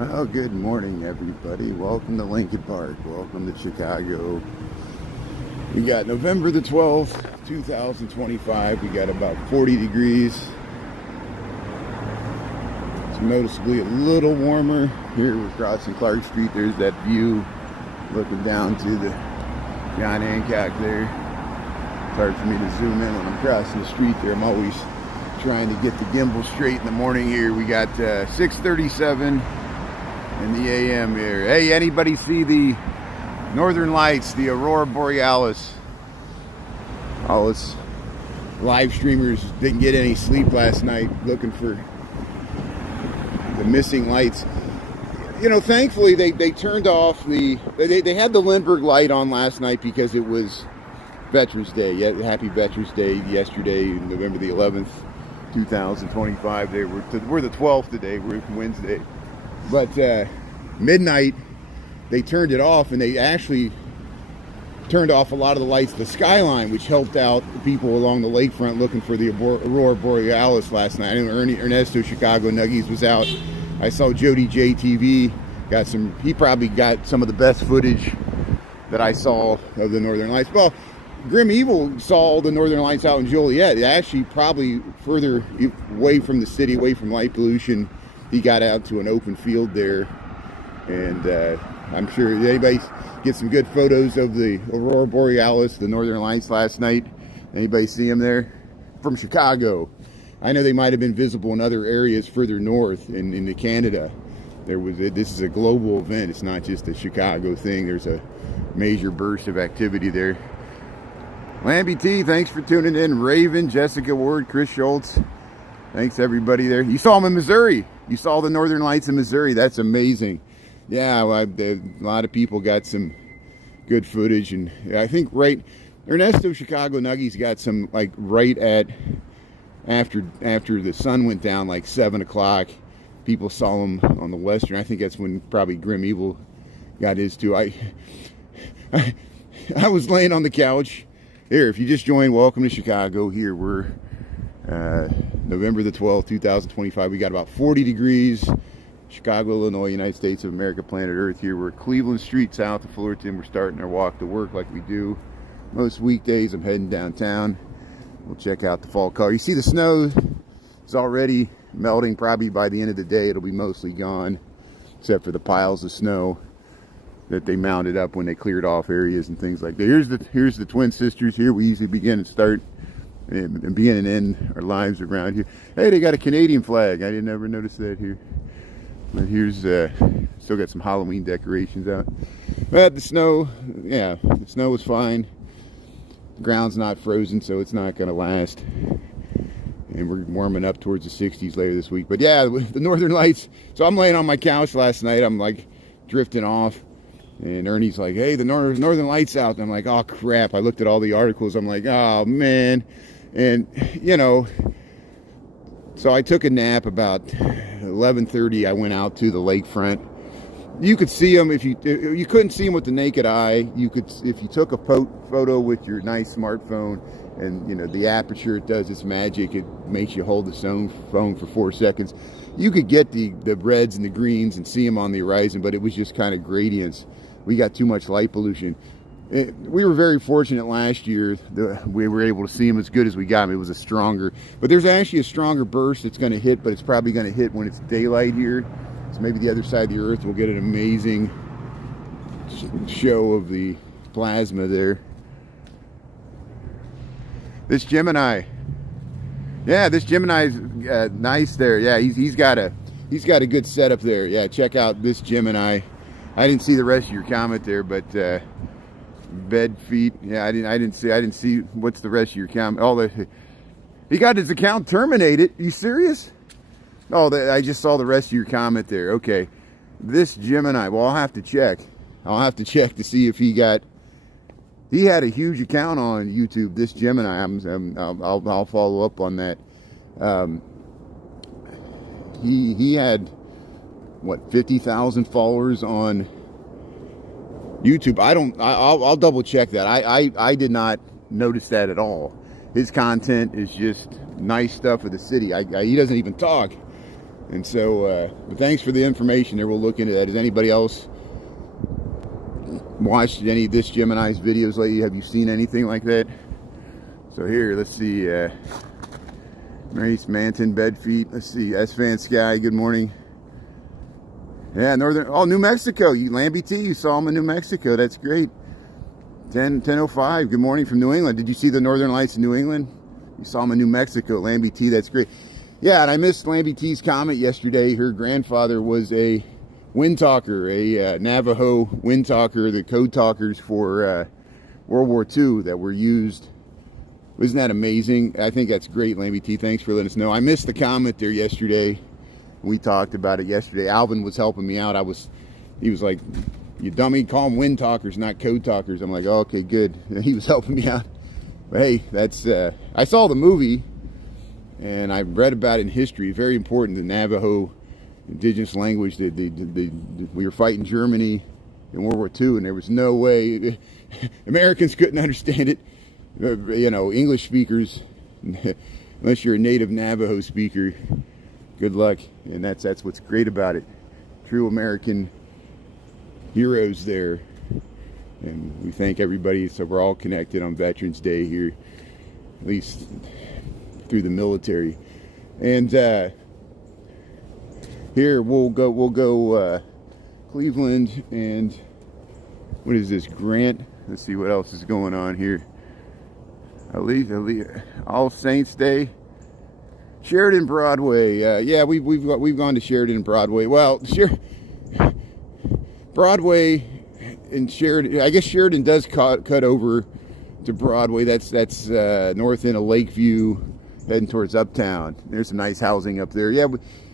Well, good morning, everybody. Welcome to Lincoln Park. Welcome to Chicago. We got November the 12th, 2025. We got about 40 degrees. It's noticeably a little warmer. Here we're crossing Clark Street. There's that view looking down to the John Hancock there. It's hard for me to zoom in when I'm crossing the street there. I'm always trying to get the gimbal straight in the morning here. We got 6:37 in the AM here. Hey, anybody see the Northern Lights, the aurora borealis? All us live streamers didn't get any sleep last night looking for the missing lights. You know, thankfully they turned off they had the Lindbergh light on last night because it was Veterans Day. Yeah, happy Veterans Day yesterday, November the 11th, 2025. We're the 12th today. We're Wednesday. But midnight, they turned it off, and they actually turned off a lot of the lights of the skyline, which helped out the people along the lakefront looking for the aurora borealis last night. I know Ernesto Chicago Nuggies was out. I saw Jody JTV he probably got some of the best footage that I saw of the Northern Lights. Well, Grim Evil saw the Northern Lights out in Joliet. Actually, probably further away from the city, away from light pollution. He got out to an open field there, and I'm sure anybody get some good photos of the aurora borealis, the Northern Lights last night. Anybody see them there? From Chicago. I know they might have been visible in other areas further north in Canada. This is a global event. It's not just a Chicago thing. There's a major burst of activity there. Lambie T, thanks for tuning in. Raven, Jessica Ward, Chris Schultz. Thanks everybody there. You saw them in Missouri. You saw the Northern Lights in Missouri. That's amazing. Yeah, a lot of people got some good footage, and I think Ernesto Chicago Nuggies got some like right at after the sun went down, like 7 o'clock. People saw them on the western. I think that's when probably Grim Evil got his too. I was laying on the couch. Here, if you just joined, welcome to Chicago. Here we're November the 12th, 2025. We got about 40 degrees. Chicago, Illinois, United States of America, planet Earth. Here we're Cleveland Street, south of Fullerton. We're starting our walk to work like we do most weekdays. I'm heading downtown. We'll check out the fall color. You see the snow is already melting. Probably by the end of the day, it'll be mostly gone, except for the piles of snow that they mounted up when they cleared off areas and things like that. Here's the Twin Sisters. Here we usually begin and start and begin and end our lives around here. Hey, they got a Canadian flag. I didn't ever notice that here. But here's still got some Halloween decorations out. But the snow was fine. The ground's not frozen, so it's not gonna last. And we're warming up towards the 60s later this week. But yeah, the Northern Lights. So I'm laying on my couch last night. I'm like drifting off. And Ernie's like, hey, the Northern Lights out. And I'm like, oh, crap. I looked at all the articles. I'm like, oh, man. And, you know, so I took a nap about 11:30. I went out to the lakefront. You could see them if you couldn't see them with the naked eye. You could, if you took a photo with your nice smartphone, and you know the aperture, it does its magic. It makes you hold the phone for 4 seconds. You could get the reds and the greens and see them on the horizon, but it was just kind of gradients. We got too much light pollution. We were very fortunate last year that we were able to see them as good as we got them. It was but there's actually a stronger burst that's going to hit, but it's probably going to hit when it's daylight here. So maybe the other side of the earth will get an amazing show of the plasma there. This Gemini. Yeah, this Gemini's nice there. Yeah, he's got a good setup there. Yeah, check out this Gemini. I didn't see the rest of your comment there, but bed feet. Yeah, I didn't see what's the rest of your comment. He got his account terminated. Are you serious? Oh, I just saw the rest of your comment there. Okay, this Gemini. Well, I'll have to check. To see if he had a huge account on YouTube. This Gemini. I'll follow up on that. He had what, 50,000 followers on YouTube. I'll double check that. I did not notice that at all. His content is just nice stuff of the city. He doesn't even talk. And so, but thanks for the information there. We'll look into that. Has anybody else watched any of this Gemini's videos lately? Have you seen anything like that? So here, let's see. Maurice Manton, bed feet. Let's see. S Van Sky, good morning. Yeah, New Mexico. Lambie T, you saw him in New Mexico. That's great. 10:05. Good morning from New England. Did you see the Northern Lights in New England? You saw him in New Mexico. Lambie T, that's great. Yeah, and I missed Lambie T's comment yesterday. Her grandfather was a wind talker, a Navajo wind talker, the code talkers for World War II that were used. Isn't that amazing? I think that's great, Lambie T. Thanks for letting us know. I missed the comment there yesterday. We talked about it yesterday. Alvin was helping me out. He was like, "You dummy, call them wind talkers, not code talkers." I'm like, oh, okay, good. He was helping me out. But hey, that's, I saw the movie and I read about it in history. Very important, the Navajo indigenous language. We were fighting Germany in World War II, and there was no way Americans couldn't understand it. You know, English speakers, unless you're a native Navajo speaker, good luck. And that's what's great about it. True American heroes there. And we thank everybody. So we're all connected on Veterans Day here, at least through the military. And here we'll go Cleveland, and what is this, Grant? Let's see what else is going on here. All Saints Day, Sheridan Broadway. Yeah, we've gone to Sheridan Broadway. Well, Broadway and Sheridan. I guess Sheridan does cut over to Broadway. That's north end of Lakeview, heading towards Uptown. There's some nice housing up there. Yeah,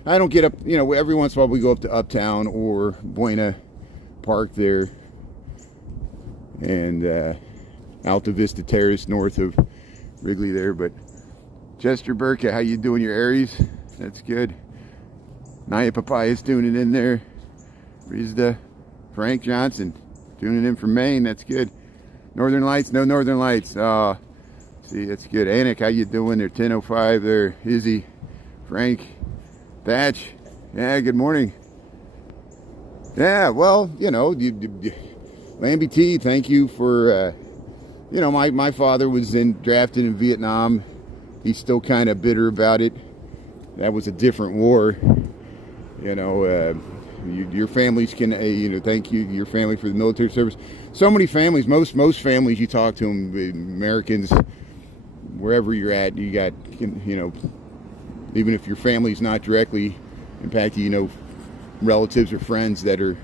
I don't get up. You know, every once in a while we go up to Uptown or Buena Park there, and Alta Vista Terrace north of Wrigley there. But Chester Burka, how you doing, your Aries? That's good. Naya Papaya's tuning in there. Rizda, Frank Johnson tuning in from Maine. That's good. Northern Lights, no Northern Lights. See, that's good. Anik, how you doing there? 10:05 there. Izzy, Frank, Thatch. Yeah, good morning. Yeah, well, you know, Lambie T, thank you for, you know, my father was drafted in Vietnam. He's still kind of bitter about it. That was a different war. You know, your families can, you know, thank you, your family, for the military service. So many families, most families you talk to them, Americans, wherever you're at, you got, you know, even if your family's not directly impacted, you know, relatives or friends that are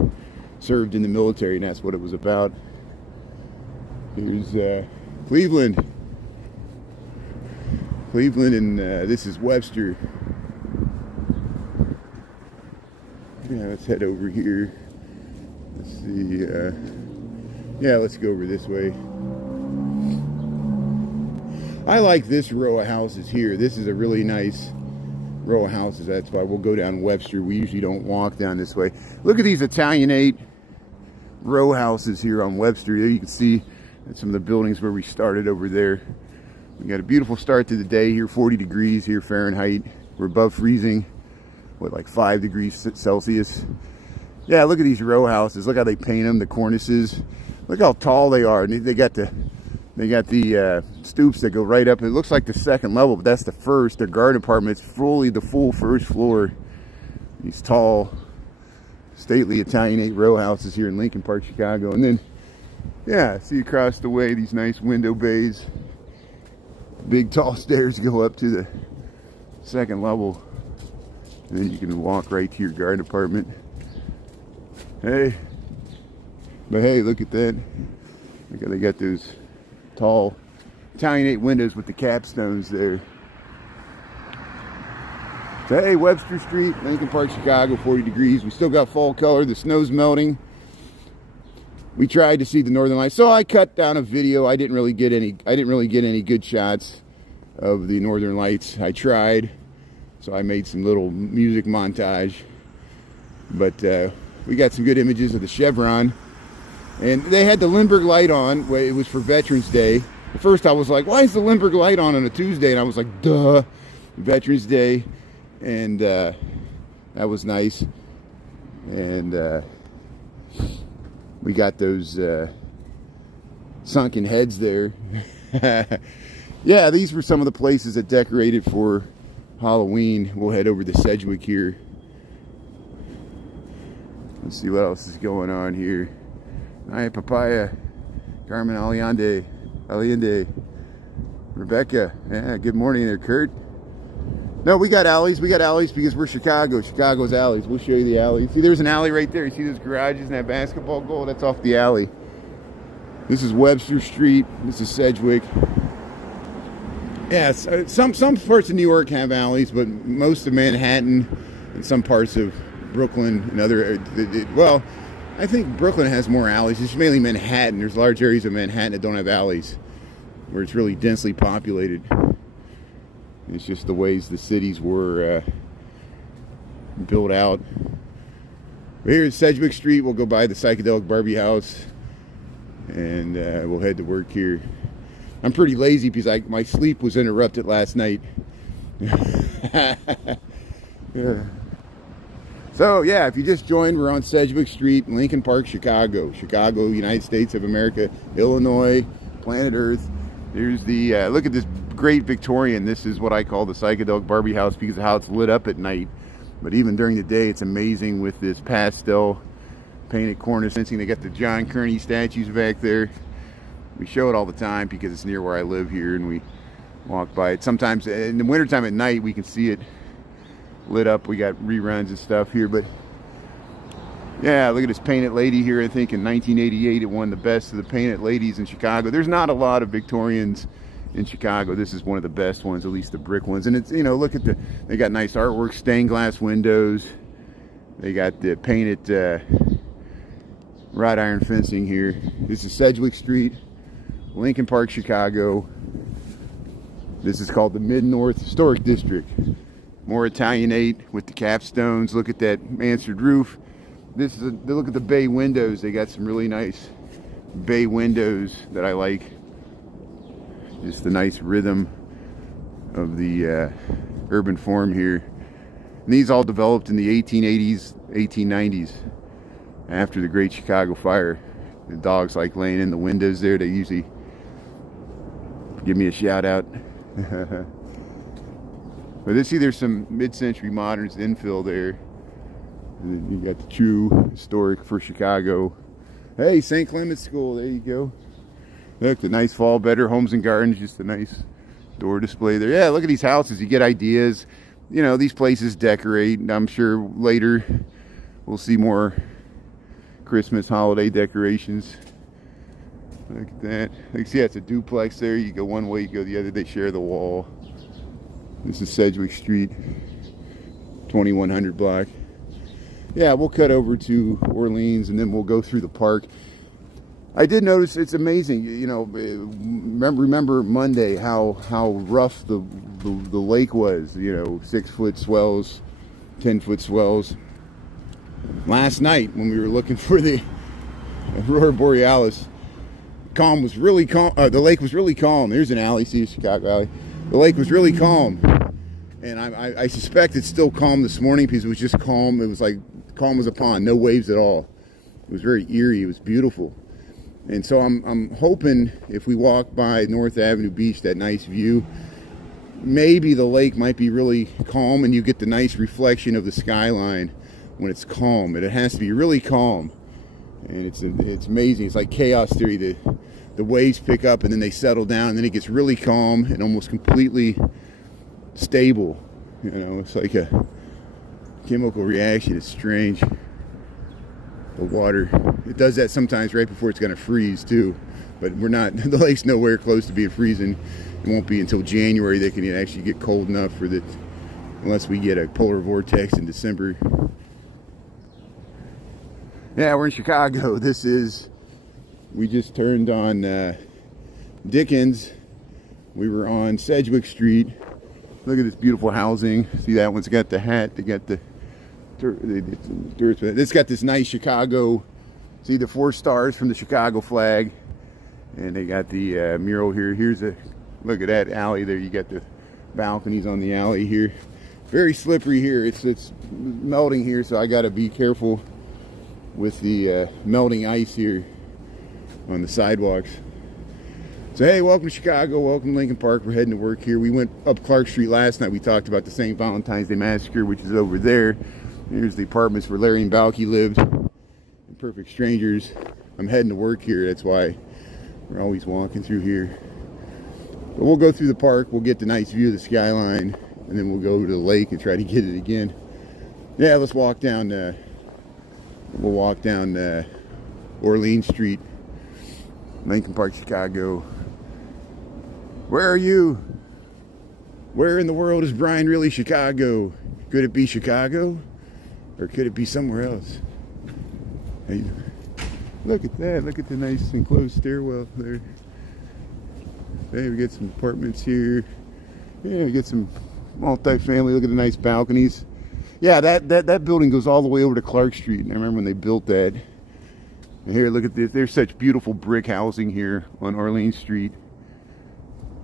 served in the military, and that's what it was about. Here's Cleveland, and this is Webster. Yeah, let's head over here. Let's see. Yeah, let's go over this way. I like this row of houses here. This is a really nice row of houses. That's why we'll go down Webster. We usually don't walk down this way. Look at these Italianate row houses here on Webster. There you can see some of the buildings where we started over there. We got a beautiful start to the day here. 40 degrees here Fahrenheit. We're above freezing. What, like 5 degrees Celsius? Yeah, look at these row houses. Look how they paint them, the cornices. Look how tall they are. And they got the stoops that go right up. It looks like the second level, but that's the first. Their garden apartment, it's fully the full first floor. These tall, stately Italianate row houses here in Lincoln Park, Chicago. And then, yeah, see across the way these nice window bays. Big tall stairs go up to the second level. And then you can walk right to your garden apartment. Hey, but hey, look at that. Look how they got those tall Italianate windows with the capstones there. So hey, Webster Street, Lincoln Park, Chicago, 40 degrees. We still got fall color. The snow's melting. We tried to see the Northern Lights, so I cut down a video. I didn't really get any good shots of the Northern Lights. I tried, so I made some little music montage. But we got some good images of the Chevron. And they had the Lindbergh light on. It was for Veterans Day. At first I was like, why is the Lindbergh light on a Tuesday? And I was like, duh, Veterans Day. And That was nice. And we got those sunken heads there. Yeah, these were some of the places that decorated for Halloween. We'll head over to Sedgwick here. Let's see what else is going on here. Hi, Papaya, Carmen Allende, Rebecca. Yeah, good morning there, Kurt. No, we got alleys. We got alleys because we're Chicago. Chicago's alleys. We'll show you the alley. See, there's an alley right there. You see those garages and that basketball goal? That's off the alley. This is Webster Street. This is Sedgwick. Yeah, some parts of New York have alleys, but most of Manhattan and some parts of Brooklyn and other, well, I think Brooklyn has more alleys. It's mainly Manhattan. There's large areas of Manhattan that don't have alleys, where it's really densely populated. It's just the ways the cities were built out. But here's Sedgwick Street. We'll go by the psychedelic Barbie house, and we'll head to work here. I'm pretty lazy because my sleep was interrupted last night. Yeah. So yeah, if you just joined, we're on Sedgwick Street, Lincoln Park, Chicago, United States of America, Illinois, planet Earth. There's the look at this great Victorian. This is what I call the psychedelic Barbie house because of how it's lit up at night. But even during the day, it's amazing with this pastel painted cornice fencing. They got the John Kearney statues back there. We show it all the time because it's near where I live here, and we walk by it. Sometimes in the wintertime at night, we can see it lit up. We got reruns and stuff here, but yeah, look at this painted lady here. I think in 1988 it won the best of the painted ladies in Chicago. There's not a lot of Victorians in Chicago. This is one of the best ones, at least the brick ones. And it's, you know, look at they got nice artwork, stained glass windows. They got the painted wrought iron fencing here. This is Sedgwick Street, Lincoln Park, Chicago. This is called the Mid-North Historic District. More Italianate with the capstones. Look at that mansard roof. This is look at the bay windows. They got some really nice bay windows that I like. Just the nice rhythm of the urban form here. And these all developed in the 1880s, 1890s, after the Great Chicago Fire. The dogs like laying in the windows there. They usually give me a shout out. But see, there's some mid-century moderns infill there. And then you got the true historic for Chicago. Hey, St. Clement's School, there you go. Look, the nice fall, better homes and gardens, just a nice door display there. Yeah, look at these houses, you get ideas. You know, these places decorate. I'm sure later we'll see more Christmas holiday decorations. Look at that. You see, it's a duplex there. You go one way, you go the other. They share the wall. This is Sedgwick Street, 2100 block. Yeah, we'll cut over to Orleans and then we'll go through the park. I did notice it's amazing, you know, remember Monday how rough the lake was, you know, 6-foot swells, 10-foot swells. Last night when we were looking for the aurora borealis, calm was really calm. The lake was really calm. There's an alley, see, Chicago alley. The lake was really calm, and I suspect it's still calm this morning because it was just calm. It was like calm as a pond, no waves at all. It was very eerie. It was beautiful, and so I'm hoping if we walk by North Avenue Beach, that nice view, maybe the lake might be really calm, and you get the nice reflection of the skyline when it's calm. But it has to be really calm, and it's amazing. It's like chaos theory. The waves pick up and then they settle down and then it gets really calm and almost completely stable. You know, it's like a chemical reaction. It's strange. The water, it does that sometimes right before it's going to freeze too. But we're not, the lake's nowhere close to being freezing. It won't be until January they can actually get cold enough for that, unless we get a polar vortex in December. Yeah, we're in Chicago. We just turned on Dickens. We were on Sedgwick Street. Look at this beautiful housing. See, that one's got the hat. They got it's got this nice Chicago. See the 4 stars from the Chicago flag. And they got the mural here. Look at that alley there. You got the balconies on the alley here. Very slippery here. It's melting here, so I got to be careful with the melting ice here on the sidewalks. So hey, welcome to Chicago, welcome to Lincoln Park. We're heading to work here. We went up Clark Street last night. We talked about the St. Valentine's Day Massacre, which is over there. Here's the apartments where Larry and Balky lived. Perfect strangers. I'm heading to work here. That's why we're always walking through here. But we'll go through the park. We'll get the nice view of the skyline, and then we'll go over to the lake and try to get it again. Yeah, let's walk down. We'll walk down Orleans Street, Lincoln Park, Chicago. Where are you? Where in the world is Brian really Chicago? Could it be Chicago? Or could it be somewhere else? Hey, look at that. Look at the nice enclosed stairwell there. Hey, we get some apartments here. Yeah, we get some multi-family. Look at the nice balconies. Yeah, that building goes all the way over to Clark Street. And I remember when they built that. And here, look at this. There's such beautiful brick housing here on Orleans Street,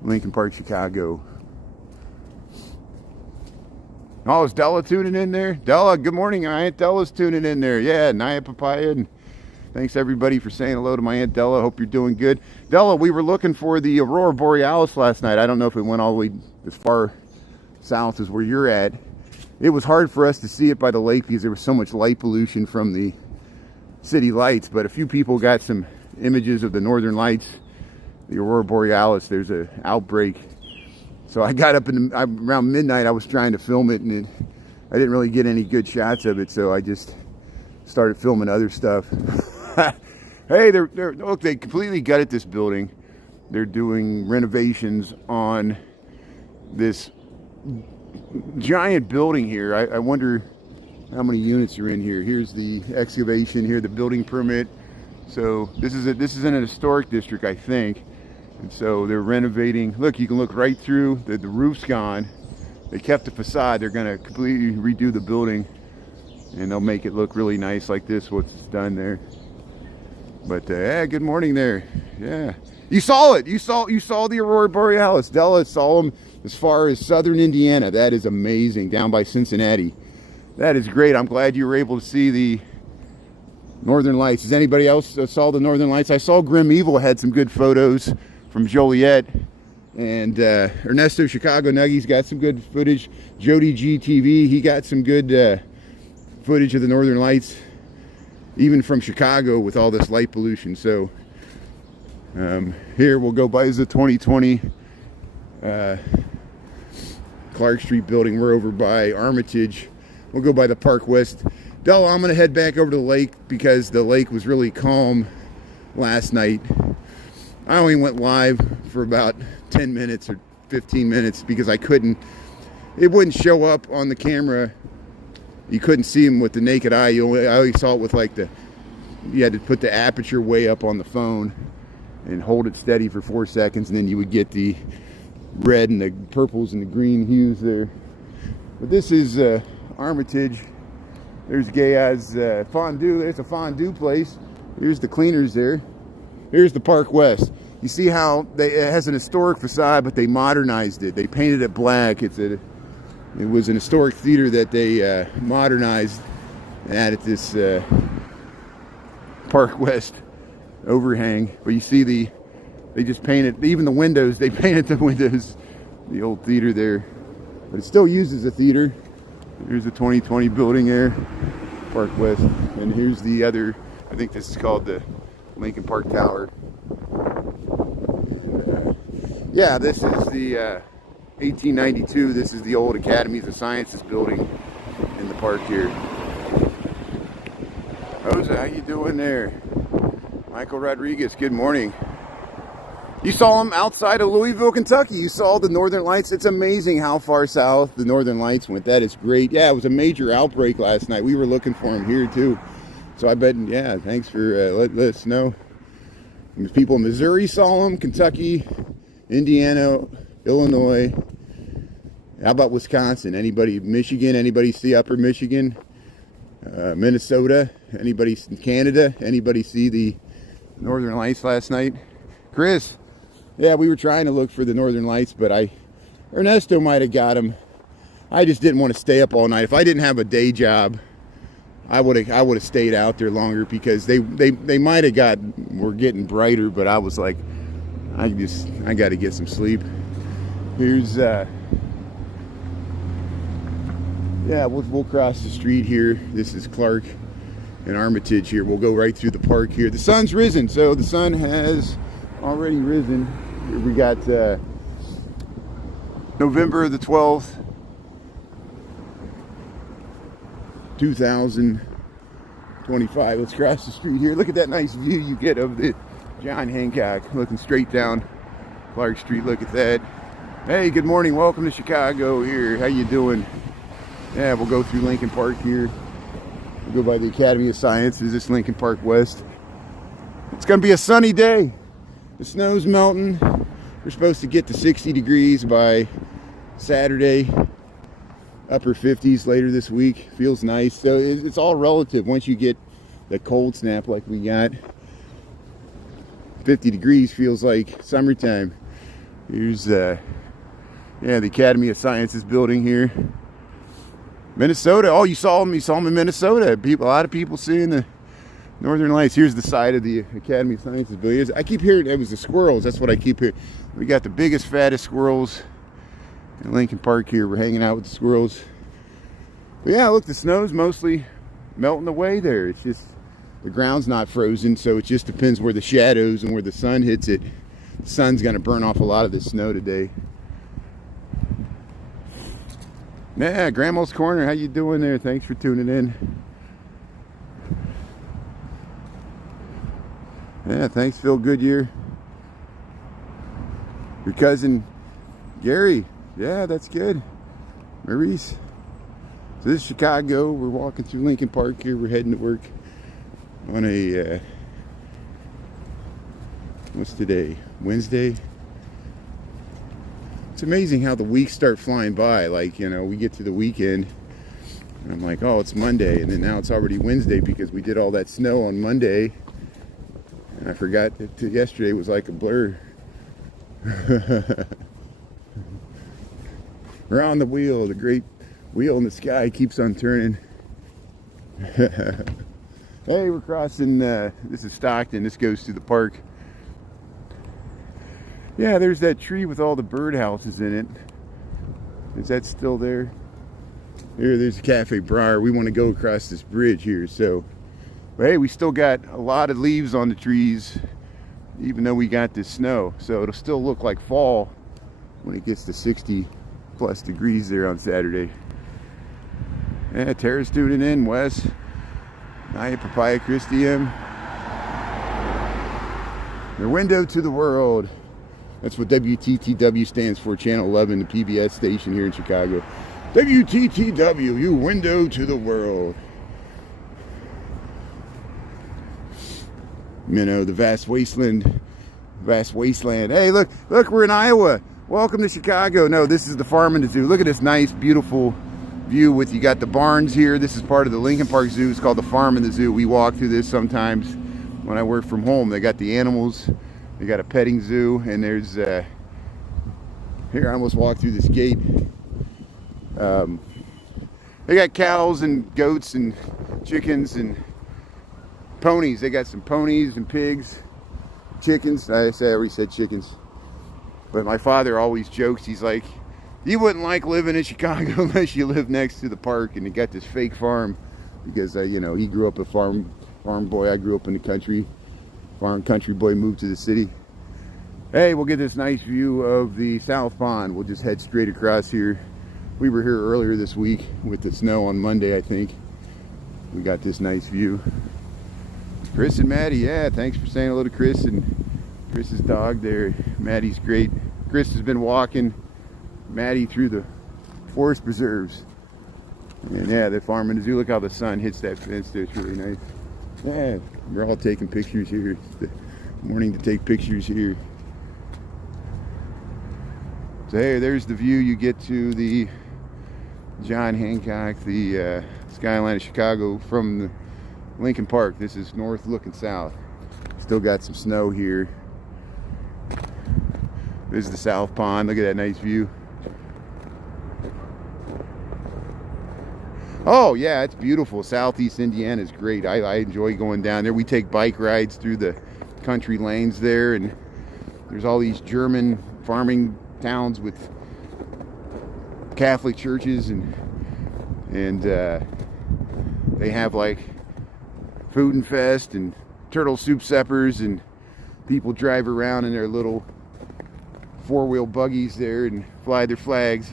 Lincoln Park, Chicago. Oh, is Della tuning in there? Della, good morning. My Aunt Della's tuning in there. Yeah, Naya Papaya. And thanks everybody for saying hello to my Aunt Della. Hope you're doing good. Della, we were looking for the aurora borealis last night. I don't know if it went all the way as far south as where you're at. It was hard for us to see it by the lake because there was so much light pollution from the city lights, but a few people got some images of the northern lights, the aurora borealis. There's an outbreak. So I got up around midnight. I was trying to film it, and I didn't really get any good shots of it, so I just started filming other stuff. Hey, look, they completely gutted this building. They're doing renovations on this giant building here. I wonder how many units are in here. Here's the excavation here, the building permit. So this is in an historic district, I think. And so they're renovating. Look, you can look right through. The roof's gone. They kept the facade. They're going to completely redo the building, and they'll make it look really nice like this, what's done there. But yeah, good morning there. Yeah, you saw it. You saw the aurora borealis. Della saw them as far as southern Indiana. That is amazing. Down by Cincinnati. That is great. I'm glad you were able to see the northern lights. Does anybody else saw the northern lights? I saw Grim Evil had some good photos from Joliet, and Ernesto Chicago Nuggies got some good footage. Jody GTV, he got some good footage of the northern lights, even from Chicago with all this light pollution. So here we'll go by the 2020 Clark Street building. We're over by Armitage. We'll go by the Park West. Della, I'm going to head back over to the lake because the lake was really calm last night. I only went live for about 10 minutes or 15 minutes because it wouldn't show up on the camera. You couldn't see them with the naked eye. I only saw it with you had to put the aperture way up on the phone and hold it steady for 4 seconds, and then you would get the red and the purples and the green hues there. But this is Armitage. There's Gayaz Fondue. There's a fondue place. Here's the cleaners there. Here's the Park West. You see how it has an historic facade, but they modernized it. They painted it black. It was an historic theater that they modernized and added this Park West overhang. But you see they just painted, even the windows, they painted the windows, the old theater there. But it still used as a theater. Here's the 2020 building there, Park West. And here's the other, I think this is called the Lincoln Park Tower. Yeah, this is the 1892. This is the old Academies of Sciences building in the park here. Rosa, how you doing there? Michael Rodriguez, good morning. You saw them outside of Louisville, Kentucky. You saw the northern lights. It's amazing how far south the northern lights went. That is great. Yeah, it was a major outbreak last night. We were looking for them here too. So I bet, yeah, thanks for letting us know. And people in Missouri saw them, Kentucky, Indiana, Illinois. How about Wisconsin? Anybody, Michigan? Anybody see Upper Michigan? Minnesota? Anybody in Canada? Anybody see the northern lights last night? Chris? Yeah, we were trying to look for the northern lights, but Ernesto might have got them. I just didn't want to stay up all night. If I didn't have a day job, I would have stayed out there longer, because they might have were getting brighter, but I was like, I got to get some sleep. Here's yeah, we'll cross the street here. This is Clark and Armitage here. We'll go right through the park here. The sun's risen, so the sun has already risen. Here we got November the 12th, 2025. Let's cross the street here. Look at that nice view you get of the John Hancock, looking straight down Clark Street. Look at that. Hey, good morning. Welcome to Chicago here. How you doing? Yeah, we'll go through Lincoln Park here. We'll go by the Academy of Sciences. This is Lincoln Park West. It's going to be a sunny day. The snow's melting. We're supposed to get to 60 degrees by Saturday. Upper 50s later this week. Feels nice. So it's all relative. Once you get the cold snap like we got, 50 degrees feels like summertime. Here's yeah, the Academy of Sciences building here. Minnesota. Oh, you saw him in Minnesota. A lot of people seeing the Northern Lights. Here's the side of the Academy of Sciences building. I keep hearing it was the squirrels. That's what I keep hearing. We got the biggest, fattest squirrels in Lincoln Park here. We're hanging out with the squirrels. But yeah, look, the snow's mostly melting away there. It's just the ground's not frozen, so it just depends where the shadows and where the sun hits it. The sun's going to burn off a lot of this snow today. Yeah, Grandma's Corner. How you doing there? Thanks for tuning in. Yeah, thanks, Phil Goodyear. Your cousin Gary. Yeah, that's good. Maurice. So this is Chicago. We're walking through Lincoln Park here. We're heading to work on a what's today? Wednesday. It's amazing how the weeks start flying by. Like, you know, we get to the weekend and I'm like, oh, it's Monday, and then now it's already Wednesday because we did all that snow on Monday, and I forgot that yesterday was like a blur. We're on the wheel. The great wheel in the sky keeps on turning. Hey, we're crossing, this is Stockton. This goes through the park. Yeah, there's that tree with all the birdhouses in it. Is that still there? There's Cafe Briar. We want to go across this bridge here. So, but hey, we still got a lot of leaves on the trees, even though we got this snow. So it'll still look like fall when it gets to 60 plus degrees there on Saturday. Yeah, Tara's tuning in. Wes, Naya, Papaya, Christian. The window to the world. That's what WTTW stands for, Channel 11, the PBS station here in Chicago. WTTW, you window to the world. You know, the vast wasteland. Hey, look, we're in Iowa. Welcome to Chicago. No, this is the farm and the zoo. Look at this nice, beautiful view with, you got the barns here. This is part of the Lincoln Park Zoo. It's called the farm and the zoo. We walk through this sometimes when I work from home. They got the animals. They got a petting zoo, and there's here I almost walked through this gate. They got cows and goats and chickens and ponies. They got some ponies and pigs, chickens. I already said chickens, but my father always jokes. He's like, you wouldn't like living in Chicago unless you live next to the park, and he got this fake farm because you know, he grew up a farm boy. I grew up in the country. Farm country boy, moved to the city. Hey, we'll get this nice view of the South Pond. We'll just head straight across here. We were here earlier this week with the snow on Monday, I think. We got this nice view. Chris and Maddie, yeah, thanks for saying hello to Chris and Chris's dog there. Maddie's great. Chris has been walking Maddie through the forest preserves. And yeah, the farm and the zoo. Look how the sun hits that fence there. It's really nice. Yeah, we're all taking pictures here. It's the morning to take pictures here. So hey, there's the view you get to the John Hancock, the skyline of Chicago from the Lincoln Park. This is north looking south. Still got some snow here. This is the South Pond. Look at that nice view. Oh yeah, it's beautiful. Southeast Indiana is great. I enjoy going down there. We take bike rides through the country lanes there, and there's all these German farming towns with Catholic churches, and they have like food and fest and turtle soup suppers, and people drive around in their little four-wheel buggies there and fly their flags.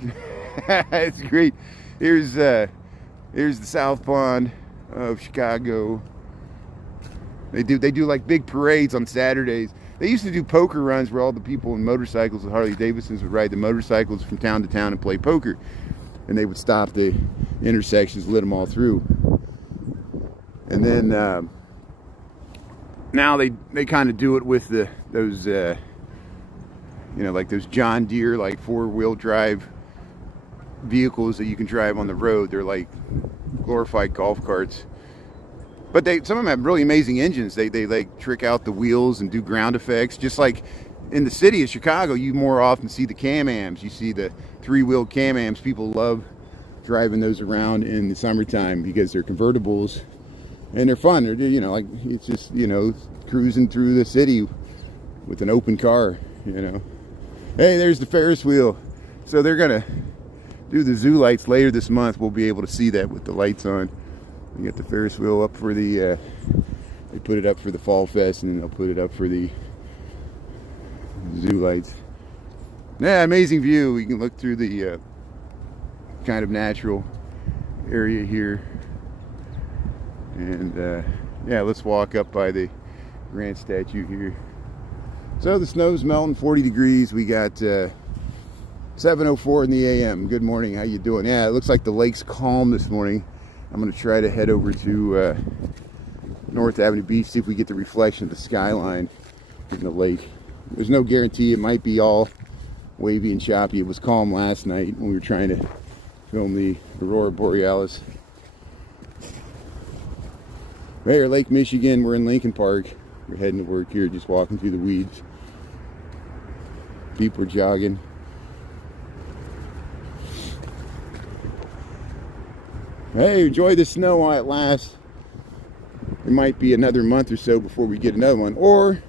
It's great. Here's the South Pond of Chicago. They do like big parades on Saturdays. They used to do poker runs where all the people in motorcycles with Harley Davidsons would ride the motorcycles from town to town and play poker, and they would stop the intersections, let them all through. And then now they kind of do it with those like those John Deere like four-wheel drive vehicles that you can drive on the road. They're like glorified golf carts, but some of them have really amazing engines. They like trick out the wheels and do ground effects, just like in the city of Chicago. You more often see the Can-Ams. You see the three-wheel Can-Ams. People love driving those around in the summertime because they're convertibles and they're fun. They're, like, it's just, cruising through the city with an open car. Hey, there's the Ferris wheel. So they're gonna do the zoo lights later this month. We'll be able to see that with the lights on. We got the Ferris wheel up for they put it up for the Fall Fest, and then they'll put it up for the zoo lights. Yeah, amazing view. We can look through the kind of natural area here. And yeah, let's walk up by the Grant statue here. So the snow's melting, 40 degrees. We got 7:04 in the a.m. Good morning. How you doing? Yeah, it looks like the lake's calm this morning. I'm going to try to head over to North Avenue Beach, see if we get the reflection of the skyline in the lake. There's no guarantee. It might be all wavy and choppy. It was calm last night when we were trying to film the aurora borealis. Right here, Lake Michigan. We're in Lincoln Park. We're heading to work here, just walking through the weeds. People are jogging. Hey, enjoy the snow while it lasts. It might be another month or so before we get another one, or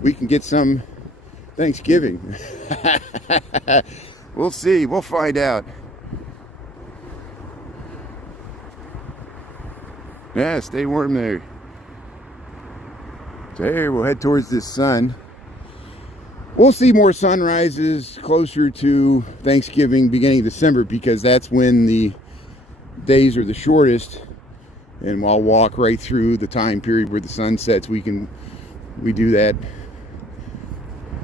we can get some Thanksgiving. We'll see. We'll find out. Yeah, stay warm there. So here, we'll head towards this sun. We'll see more sunrises closer to Thanksgiving, beginning of December, because that's when the days are the shortest, and I'll walk right through the time period where the sun sets. We do that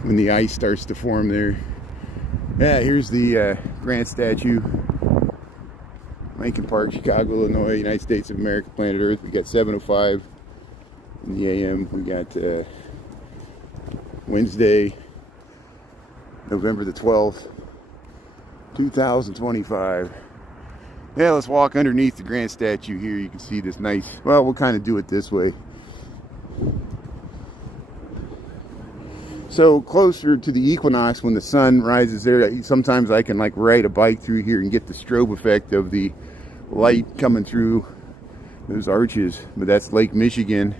when the ice starts to form there. Yeah, here's the Grant statue. Lincoln Park, Chicago, Illinois, United States of America, planet Earth. We got 7:05 in the a.m. We got Wednesday, November the 12th, 2025. Yeah, let's walk underneath the Grant statue here. You can see this nice, well, we'll kind of do it this way. So closer to the equinox, when the sun rises there, sometimes I can like ride a bike through here and get the strobe effect of the light coming through those arches. But that's Lake Michigan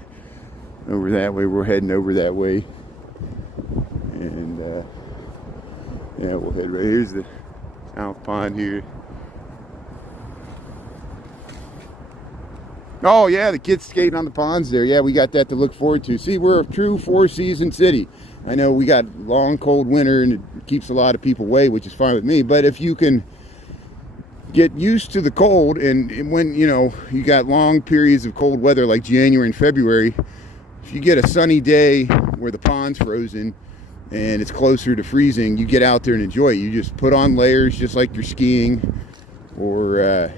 over that way. We're heading over that way. And yeah, we'll head right. Here's the South Pond here. Oh yeah, the kids skating on the ponds there. Yeah, we got that to look forward to. See, we're a true four-season city. I know we got long, cold winter, and it keeps a lot of people away, which is fine with me. But if you can get used to the cold, and when you got long periods of cold weather like January and February, if you get a sunny day where the pond's frozen and it's closer to freezing, you get out there and enjoy it. You just put on layers just like you're skiing, or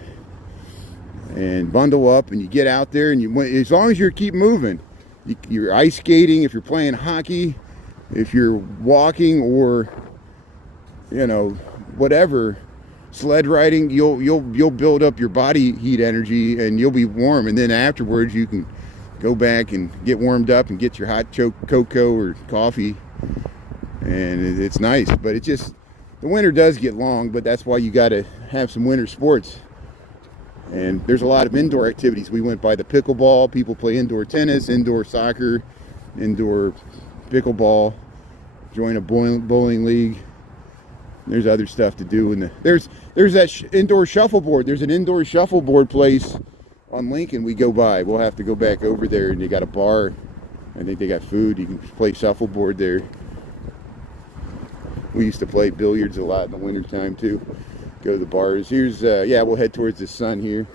and bundle up, and you get out there, and as long as you keep moving, you're ice skating, if you're playing hockey, if you're walking, or whatever, sled riding, you'll build up your body heat energy, and you'll be warm, and then afterwards you can go back and get warmed up and get your hot cocoa or coffee, and it's nice. But the winter does get long, but that's why you got to have some winter sports. And there's a lot of indoor activities. We went by the pickleball. People play indoor tennis, indoor soccer, indoor pickleball. Join a bowling league. There's other stuff to do. And there's that indoor shuffleboard. There's an indoor shuffleboard place on Lincoln we go by. We'll have to go back over there, and they got a bar. I think they got food. You can play shuffleboard there. We used to play billiards a lot in the winter time too. Go to the bars. Here's yeah, we'll head towards the sun here.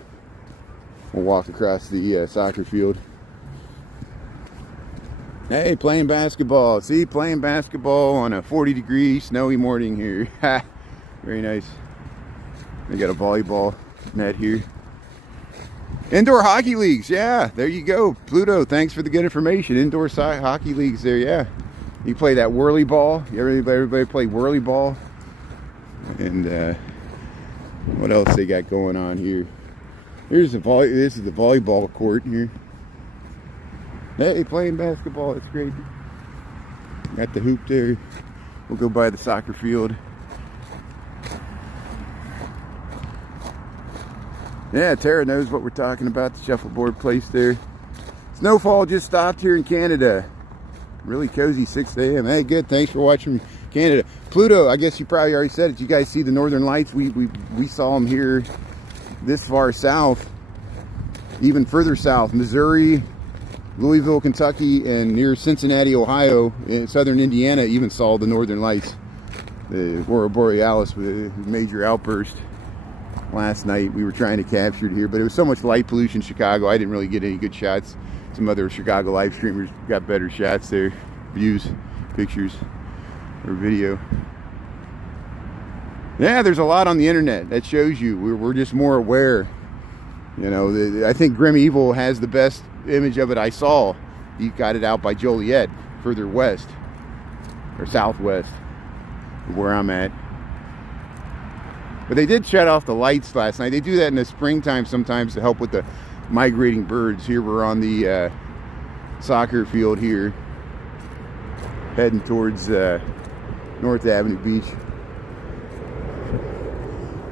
We'll walk across the soccer field. Hey, playing basketball. See, playing basketball on a 40-degree snowy morning here. Very nice. They got a volleyball net here. Indoor hockey leagues. Yeah, there you go. Pluto, thanks for the good information. Indoor hockey leagues there, yeah. You play that whirly ball. Everybody play whirly ball. And what else they got going on here? Here's the this is the volleyball court here. Hey, playing basketball, that's great. Got the hoop there. We'll go by the soccer field. Yeah, Tara knows what we're talking about, the shuffleboard place there. Snowfall just stopped here in Canada. Really cozy, 6 a.m. Hey, good, thanks for watching Canada. Pluto, I guess you probably already said it. You guys see the northern lights? We saw them here this far south, even further south. Missouri, Louisville, Kentucky, and near Cincinnati, Ohio, in southern Indiana even saw the northern lights. The aurora borealis with a major outburst last night. We were trying to capture it here, but it was so much light pollution in Chicago, I didn't really get any good shots. Some other Chicago live streamers got better shots there, views, pictures, or video. Yeah, there's a lot on the internet that shows you. We're just more aware. You know, I think Grim Evil has the best image of it I saw. He got it out by Joliet, further west, or southwest, where I'm at. But they did shut off the lights last night. They do that in the springtime sometimes to help with the migrating birds. Here we're on the soccer field here, heading towards North Avenue Beach.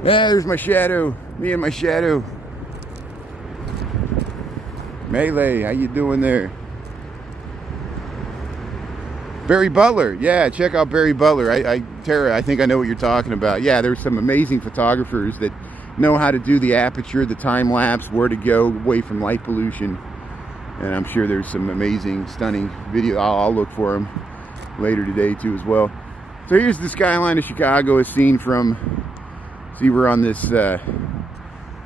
Yeah, there's my shadow. Me and my shadow. Melee, how you doing there? Barry Butler. Yeah, check out Barry Butler. Tara, I think I know what you're talking about. Yeah, there's some amazing photographers that know how to do the aperture, the time lapse, where to go away from light pollution. And I'm sure there's some amazing, stunning video. I'll look for them later today too as well. So here's the skyline of Chicago as seen from, see, we're on this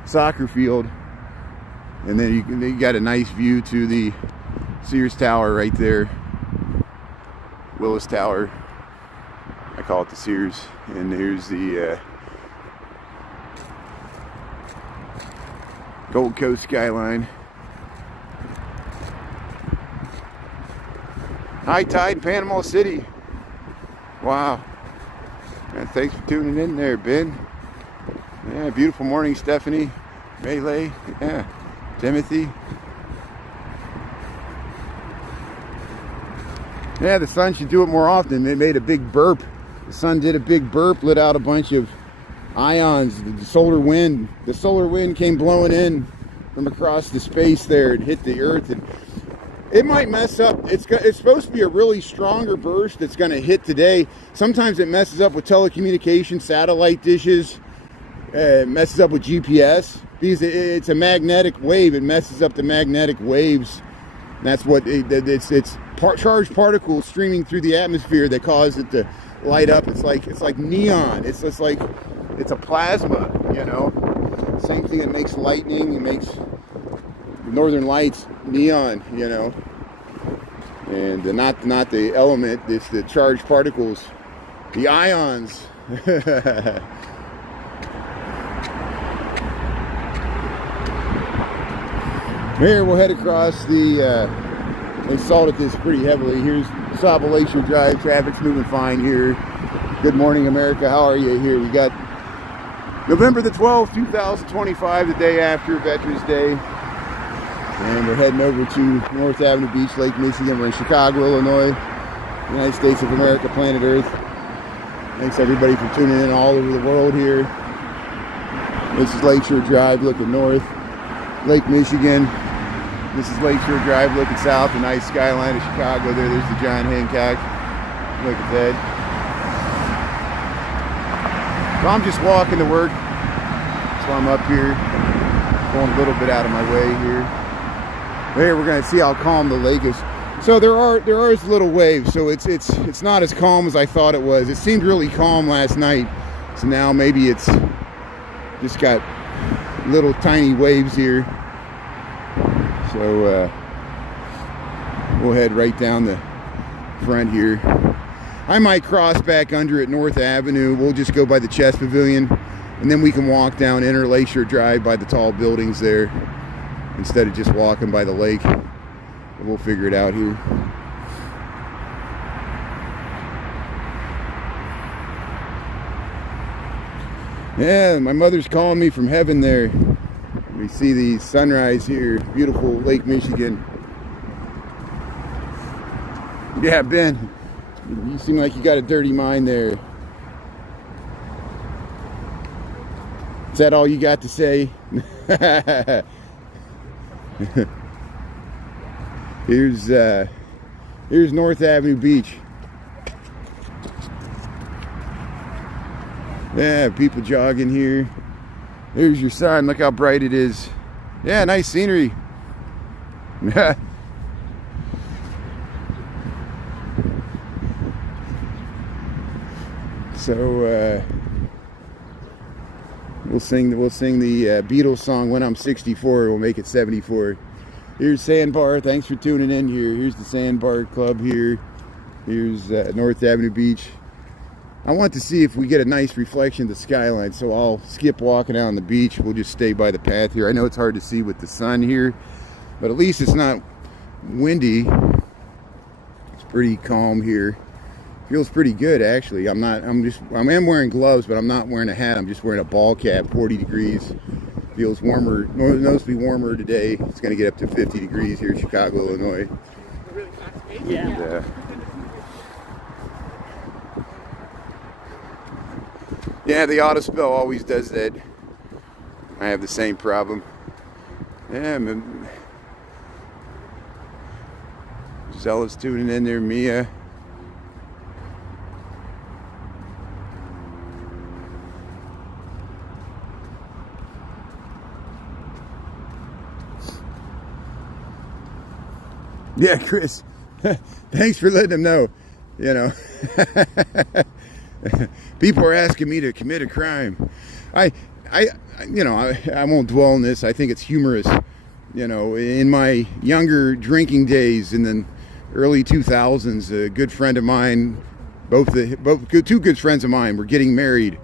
soccer field. And then you got a nice view to the Sears Tower right there. Willis Tower. I call it the Sears. And here's the Gold Coast skyline. High tide, Panama City. Wow. And thanks for tuning in there, Ben. Yeah, beautiful morning, Stephanie. Melee. Yeah. Timothy. Yeah, the sun should do it more often. They made a big burp. The sun did a big burp, lit out a bunch of ions. The solar wind came blowing in from across the space there and hit the earth, and it might mess up. It's supposed to be a really stronger burst that's going to hit today. Sometimes it messes up with telecommunications, satellite dishes, messes up with GPS, because it's a magnetic wave. It messes up the magnetic waves. That's what it's charged particles streaming through the atmosphere that cause it to light up. It's like neon. It's just like, it's a plasma, you know. Same thing that makes lightning. It makes the northern lights neon, you know. And not the element. It's the charged particles, the ions. Here we'll head across the. They salted this pretty heavily. Here's Sabalation Drive. Traffic's moving fine here. Good morning, America. How are you here? We got November the 12th, 2025, the day after Veterans Day. And we're heading over to North Avenue Beach, Lake Michigan. We're in Chicago, Illinois, United States of America, planet Earth. Thanks everybody for tuning in all over the world here. This is Lakeshore Drive looking north, Lake Michigan. This is Lakeshore Drive looking south, the nice skyline of Chicago there. There's the John Hancock. Look at that. So I'm just walking to work. So I'm up here, going a little bit out of my way here. There, we're gonna see how calm the lake is. So there are little waves, so it's not as calm as I thought it was. It seemed really calm last night, so now maybe it's just got little tiny waves here. So we'll head right down the front here. I might cross back under at North Avenue. We'll just go by the Chess Pavilion, and then we can walk down Inner Lakeshore Drive by the tall buildings there instead of just walking by the lake. We'll figure it out here. Yeah, my mother's calling me from heaven there. We see the sunrise here, beautiful Lake Michigan. Yeah, Ben, you seem like you got a dirty mind there. Is that all you got to say? Here's North Avenue Beach. Yeah, people jogging here. There's your sun. Look how bright it is. Yeah, nice scenery. So we'll sing the Beatles song "When I'm 64." We'll make it 74. Here's Sandbar. Thanks for tuning in here. Here's the Sandbar Club here. Here's North Avenue Beach. I want to see if we get a nice reflection of the skyline, so I'll skip walking out on the beach. We'll just stay by the path here. I know it's hard to see with the sun here, but at least it's not windy. It's pretty calm here. Feels pretty good actually. I am wearing gloves, but I'm not wearing a hat. I'm just wearing a ball cap. 40 degrees. Feels warmer, noticeably warmer today. It's going to get up to 50 degrees here in Chicago, Illinois. And, yeah, the auto spell always does that. I have the same problem. Yeah, Zella's tuning in there, Mia. Yeah, Chris, thanks for letting them know, you know. People are asking me to commit a crime. I won't dwell on this. I think it's humorous. You know, in my younger drinking days in the early 2000s, a good friend of mine, two good friends of mine were getting married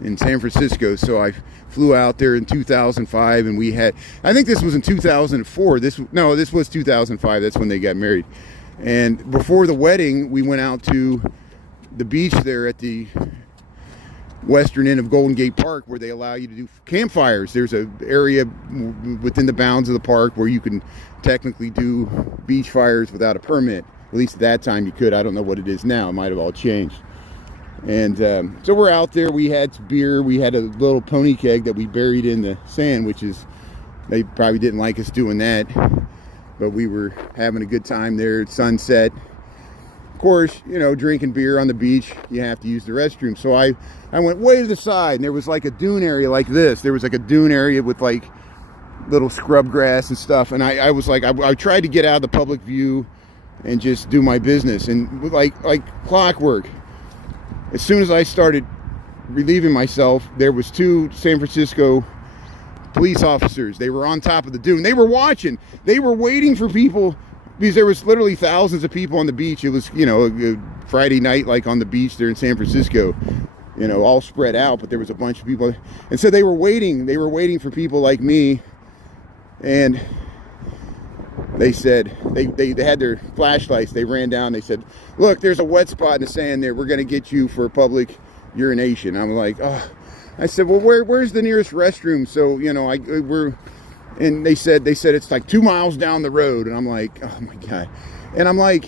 in San Francisco. So I flew out there in 2005, and we had, I think this was in 2004. This was 2005. That's when they got married. And before the wedding, we went out to the beach there at the western end of Golden Gate Park, where they allow you to do campfires. There's an area within the bounds of the park where you can technically do beach fires without a permit. At least at that time you could. I don't know what it is now. It might have all changed. And so we're out there. We had some beer. We had a little pony keg that we buried in the sand, which is, they probably didn't like us doing that, but we were having a good time there at sunset. Of course, you know, drinking beer on the beach, you have to use the restroom. So I went way to the side, and there was like a dune area like this. There was like a dune area with like little scrub grass and stuff. And I was like, I tried to get out of the public view and just do my business. And like clockwork, as soon as I started relieving myself, there was two San Francisco police officers. They were on top of the dune. They were watching. They were waiting for people, because there was literally thousands of people on the beach. It was, you know, a Friday night, like on the beach there in San Francisco, you know, all spread out, but there was a bunch of people. And so they were waiting for people like me. And they said, they had their flashlights. They ran down. They said, look, there's a wet spot in the sand there. We're going to get you for public urination. I'm like, oh. I said, well, where's the nearest restroom? So, you know, and they said it's like 2 miles down the road. And I'm like, oh my God. And I'm like,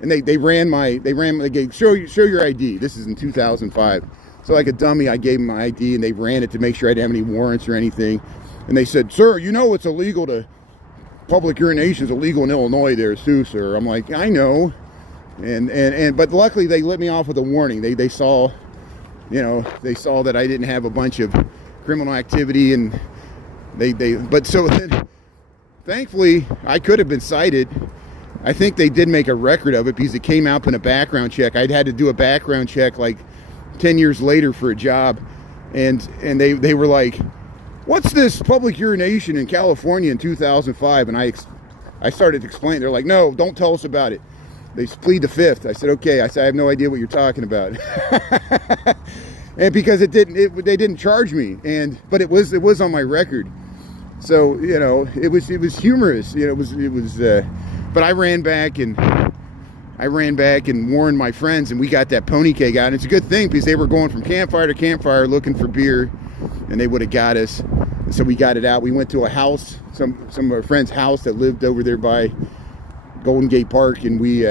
and they ran my gate. Show your ID. This is in 2005. So like a dummy, I gave them my ID, and they ran it to make sure I didn't have any warrants or anything. And they said, "Sir, you know it's illegal to, public urination is illegal in Illinois there too, sir." I'm like, "I know." But luckily they let me off with a warning. They saw, you know, they saw that I didn't have a bunch of criminal activity, and but so then, thankfully, I could have been cited. I think they did make a record of it because it came out in a background check. I'd had to do a background check like 10 years later for a job, and they were like, "What's this public urination in California in 2005?" And I started to explain. They're like, "No, don't tell us about it." They plead the fifth. I said, "Okay." I said, "I have no idea what you're talking about." And because they didn't charge me, but it was on my record. So, you know, it was humorous. You know, it was. But I ran back and warned my friends, and we got that pony keg out. And it's a good thing because they were going from campfire to campfire looking for beer, and they would have got us. And so we got it out. We went to a house, some of our friends' house that lived over there by Golden Gate Park, and we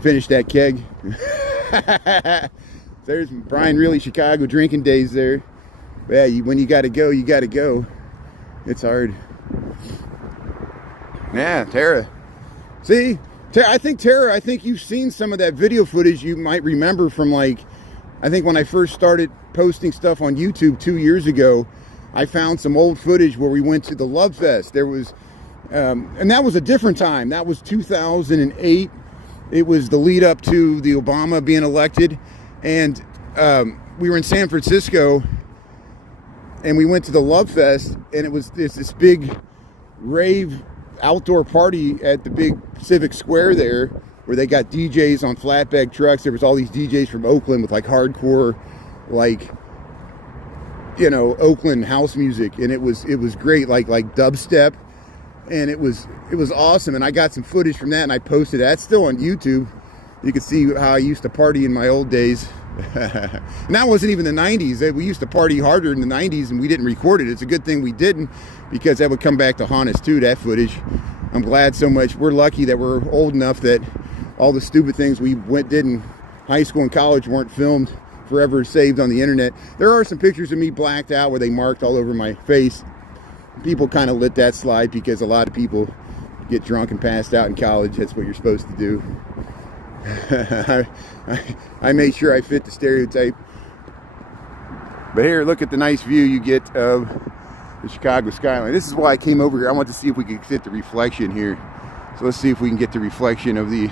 finished that keg. There's Brian Really Chicago drinking days there. But yeah, when you got to go, you got to go. It's hard. Yeah, Tara. See, I think you've seen some of that video footage. You might remember from, like, I think when I first started posting stuff on YouTube 2 years ago, I found some old footage where we went to the Love Fest. There was, and that was a different time. That was 2008. It was the lead up to the Obama being elected. And we were in San Francisco, and we went to the Love Fest, and it's this big rave outdoor party at the big Civic Square there, where they got DJs on flatbed trucks. There was all these DJs from Oakland with like hardcore, like, you know, Oakland house music, and it was great, like dubstep, and it was awesome. And I got some footage from that, and I posted it. That's still on YouTube. You can see how I used to party in my old days. And that wasn't even the 90s. We used to party harder in the 90s, and we didn't record it. It's a good thing we didn't, because that would come back to haunt us too, that footage. I'm glad so much. We're lucky that we're old enough that all the stupid things we did in high school and college weren't filmed forever, saved on the internet. There are some pictures of me blacked out where they marked all over my face. People kind of let that slide because a lot of people get drunk and passed out in college. That's what you're supposed to do. I made sure I fit the stereotype. But here, look at the nice view you get of the Chicago skyline. This is why I came over here. I want to see if we could get the reflection here. So let's see if we can get the reflection of the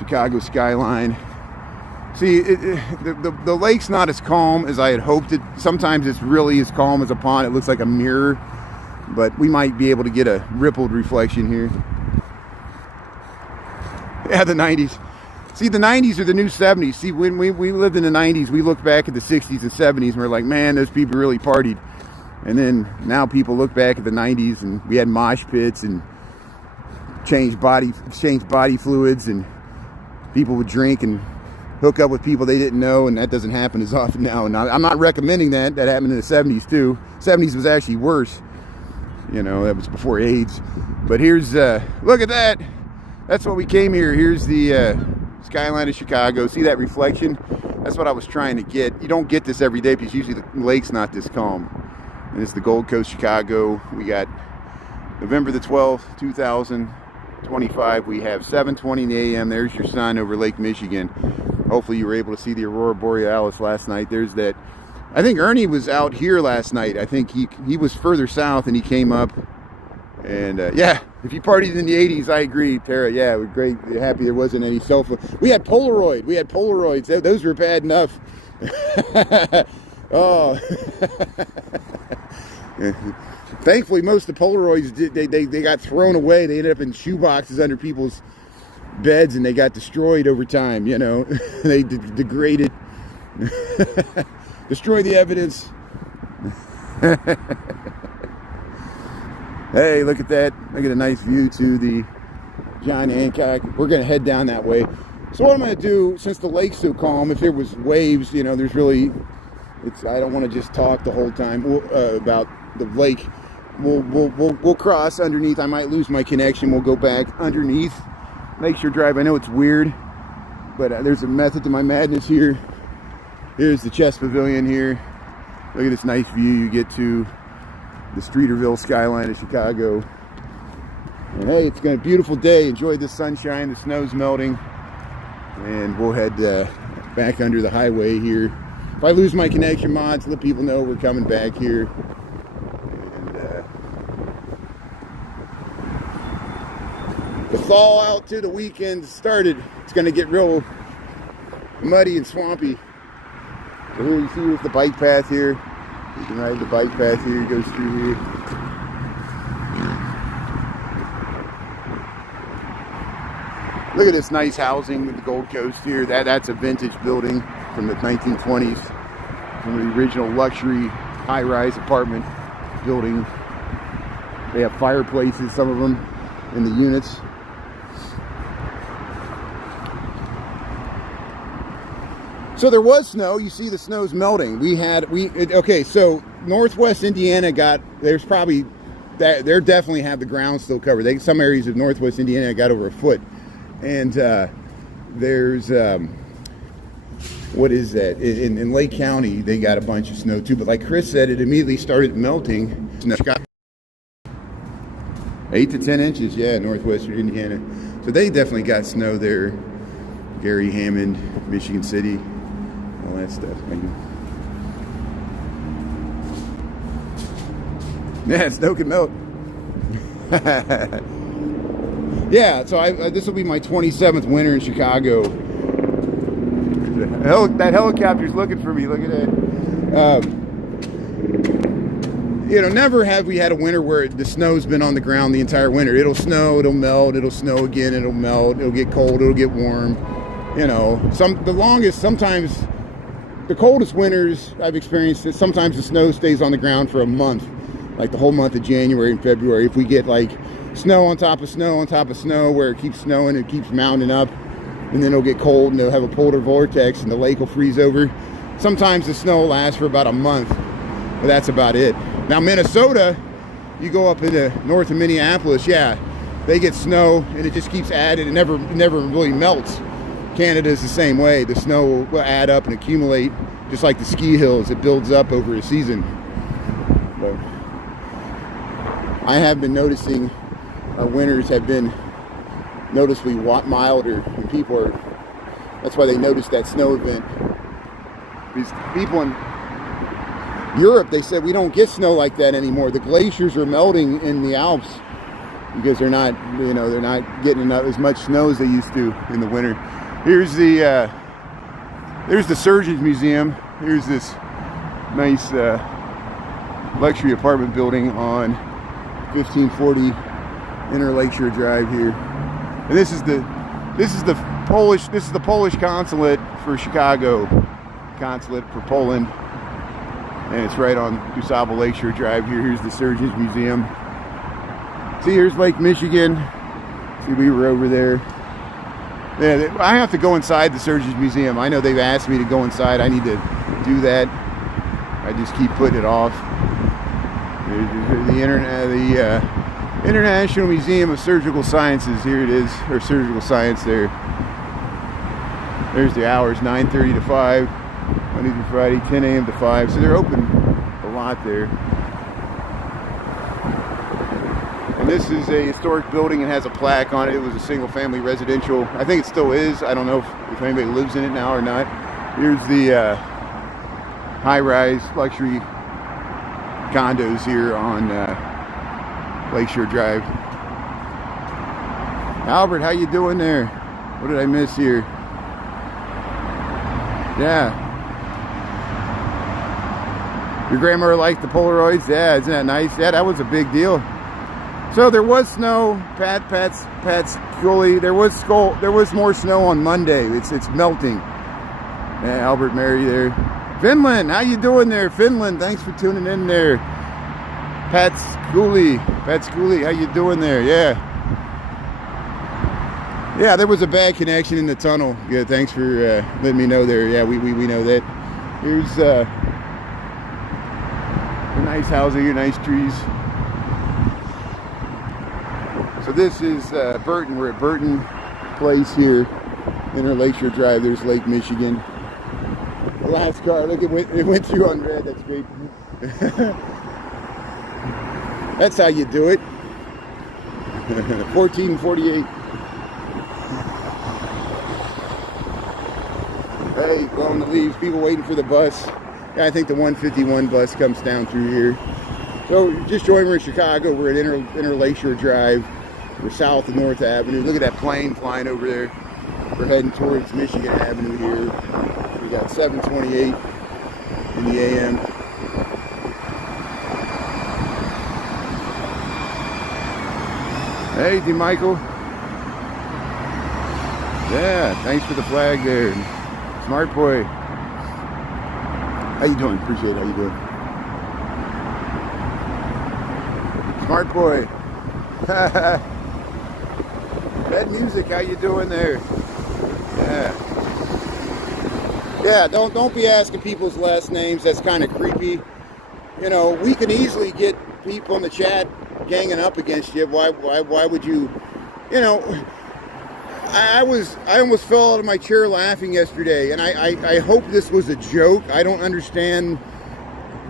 Chicago skyline. See, the lake's not as calm as I had hoped it. Sometimes it's really as calm as a pond. It looks like a mirror. But we might be able to get a rippled reflection here. Yeah, the 90s. See, the 90s are the new 70s. See, when we lived in the 90s, we look back at the 60s and 70s, and we're like, man, those people really partied. And then now people look back at the 90s, and we had mosh pits and exchanged body fluids, and people would drink and hook up with people they didn't know, and that doesn't happen as often now. And I'm not recommending that. That happened in the 70s too. 70s was actually worse. You know, that was before AIDS. But here's, look at that. That's what we came here. Here's the skyline of Chicago. See that reflection? That's what I was trying to get. You don't get this every day because usually the lake's not this calm. And it's the Gold Coast, Chicago. We got November the 12th, 2025. We have 7:20 in the a.m. There's your sun over Lake Michigan. Hopefully you were able to see the aurora borealis last night. There's that. I think Ernie was out here last night. I think he was further south, and he came up. And yeah, if you partied in the 80s, I agree, Tara. Yeah, we're great. Happy there wasn't any cell phone. We had Polaroids. Those were bad enough. Oh. Thankfully, most of the Polaroids they got thrown away. They ended up in shoe boxes under people's beds, and they got destroyed over time. You know, they degraded. Destroy the evidence. Hey, look at that. Look at a nice view to the John Hancock. We're going to head down that way. So what I'm going to do, since the lake's so calm, if there was waves, you know, there's really, I don't want to just talk the whole time about the lake. We'll cross underneath. I might lose my connection. We'll go back underneath Lakeshore Drive. I know it's weird, but there's a method to my madness here. Here's the Chess Pavilion here. Look at this nice view you get to the Streeterville skyline of Chicago. And hey, it's gonna be a beautiful day. Enjoy the sunshine, the snow's melting. And we'll head back under the highway here. If I lose my connection, mods, let people know we're coming back here. And the thaw out to the weekend started. It's gonna get real muddy and swampy. So here you see with the bike path here. You can ride the bike path here, it goes through here. Look at this nice housing with the Gold Coast here. That's a vintage building from the 1920s, from the original luxury high-rise apartment building. They have fireplaces, some of them, in the units. So there was snow. You see the snow's melting. Okay, so Northwest Indiana they definitely have the ground still covered. Some areas of Northwest Indiana got over a foot. And there's, what is that? In Lake County, they got a bunch of snow too. But like Chris said, it immediately started melting. 8 to 10 inches, yeah, Northwestern Indiana. So they definitely got snow there. Gary, Hammond, Michigan City, all that stuff. Yeah, snow can melt. Yeah, so this will be my 27th winter in Chicago. That helicopter's looking for me. Look at that. Never have we had a winter where the snow's been on the ground the entire winter. It'll snow, it'll melt, it'll snow again, it'll melt, it'll get cold, it'll get warm. Sometimes the coldest winters I've experienced is sometimes the snow stays on the ground for a month, like the whole month of January and February. If we get like snow on top of snow on top of snow, where it keeps snowing, it keeps mounting up, and then it'll get cold and they'll have a polar vortex and the lake will freeze over. Sometimes the snow lasts for about a month, but that's about it. Now Minnesota, you go up into north of Minneapolis, yeah, they get snow and it just keeps adding. It never really melts. Canada is the same way. The snow will add up and accumulate, just like the ski hills. It builds up over a season. But I have been noticing winters have been noticeably milder, and that's why they noticed that snow event. These people in Europe, they said we don't get snow like that anymore. The glaciers are melting in the Alps because they're not getting as much snow as they used to in the winter. Here's the Surgeons Museum. Here's this nice luxury apartment building on 1540 Inner Lakeshore Drive here. And this is the Polish consulate for Chicago, consulate for Poland, and it's right on DuSable Lakeshore Drive here. Here's the Surgeons Museum. See, here's Lake Michigan. See, we were over there. Yeah, I have to go inside the Surgeons Museum. I know they've asked me to go inside. I need to do that. I just keep putting it off. The International Museum of Surgical Sciences. Here it is, or surgical science there. There's the hours, 9:30 to 5, Monday through Friday, 10 a.m. to 5. So they're open a lot there. And this is a historic building and has a plaque on it. It was a single-family residential. I think it still is. I don't know if anybody lives in it now or not. Here's the high-rise luxury condos here on Lakeshore Drive. Albert, how you doing there? What did I miss here? Yeah. Your grandmother liked the Polaroids? Yeah, isn't that nice? Yeah, that was a big deal. So there was snow, Pat's Julie. There was more snow on Monday. It's melting. Yeah, Albert Mary there. Finland, how you doing there? Finland, thanks for tuning in there. Pat's Cooley, how you doing there? Yeah. Yeah, there was a bad connection in the tunnel. Yeah, thanks for letting me know there. Yeah, we know that. Here's a nice housing here, nice trees. So this is Burton. We're at Burton Place here, Inner Lakeshore Drive. There's Lake Michigan. last car. Look, it went through on red. That's great. That's how you do it. 1448. Hey, blowing the leaves. People waiting for the bus. Yeah, I think the 151 bus comes down through here. So just joined me in Chicago. We're at Interlakeshore Drive. We're south of North Avenue. Look at that plane flying over there. We're heading towards Michigan Avenue here. We got 7:28 in the AM. Hey, D. Michael. Yeah, thanks for the flag there. Smart boy. How you doing? Appreciate it. How you doing? Smart boy. Bad music. How you doing there? Yeah. Yeah. Don't be asking people's last names. That's kind of creepy. You know, we can easily get people in the chat ganging up against you. Why would you? You know, I almost fell out of my chair laughing yesterday, and I hope this was a joke. I don't understand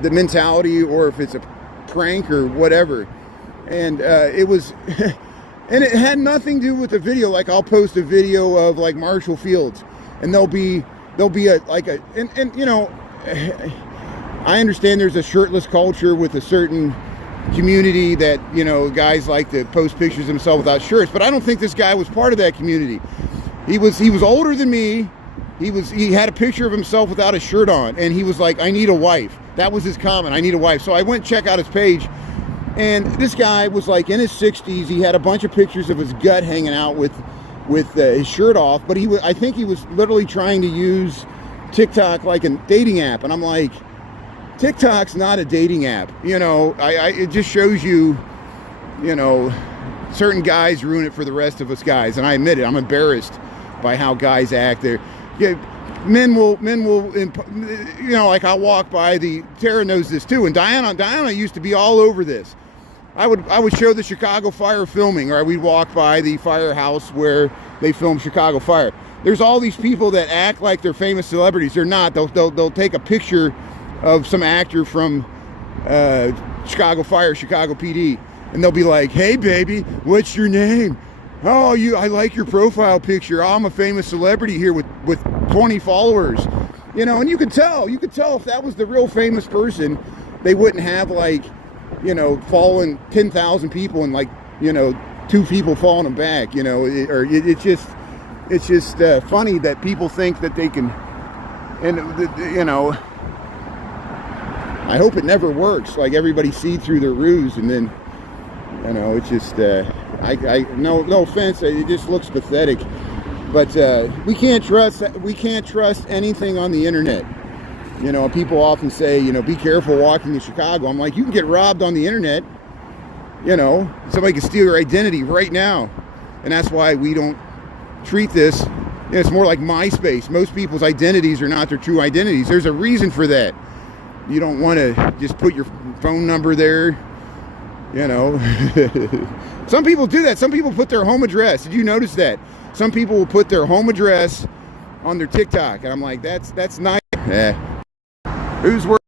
the mentality, or if it's a prank or whatever. And it was, and it had nothing to do with the video. Like, I'll post a video of like Marshall Fields, and there'll be and you know, I understand there's a shirtless culture with a certain community that, you know, guys like to post pictures of themselves without shirts, but I don't think this guy was part of that community. He was older than me. He had a picture of himself without a shirt on, and he was like, I need a wife. That was his comment, I need a wife. So I went and check out his page, and this guy was like in his 60s. He had a bunch of pictures of his gut hanging out with his shirt off, but I think he was literally trying to use TikTok like a dating app, and I'm like, TikTok's not a dating app. You know, it just shows you, you know, certain guys ruin it for the rest of us guys, and I admit it. I'm embarrassed by how guys act. There, yeah, men will, you know, like I'll walk by Tara knows this too, and Diana used to be all over this. I would show the Chicago Fire filming, or we'd walk by the firehouse where they film Chicago Fire. There's all these people that act like they're famous celebrities. They're not. They'll take a picture of some actor from Chicago Fire, Chicago PD, and they'll be like, hey baby, what's your name? Oh, I like your profile picture. Oh, I'm a famous celebrity here with 20 followers. You know, and you could tell if that was the real famous person, they wouldn't have, like, you know, following 10,000 people and, like, you know, 2 people following them back, you know. It's just funny that people think that they can, and you know, I hope it never works. Like, everybody see through their ruse, and then, you know, it's just no offense, it just looks pathetic. But we can't trust anything on the internet. You know, people often say, you know, be careful walking in Chicago. I'm like, you can get robbed on the internet. You know, somebody can steal your identity right now, and that's why we don't treat this. You know, it's more like MySpace. Most people's identities are not their true identities. There's a reason for that. You don't want to just put your phone number there, you know. Some people do that. Some people put their home address. Did you notice that? Some people will put their home address on their TikTok, and I'm like, that's nice. Yeah. Who's working?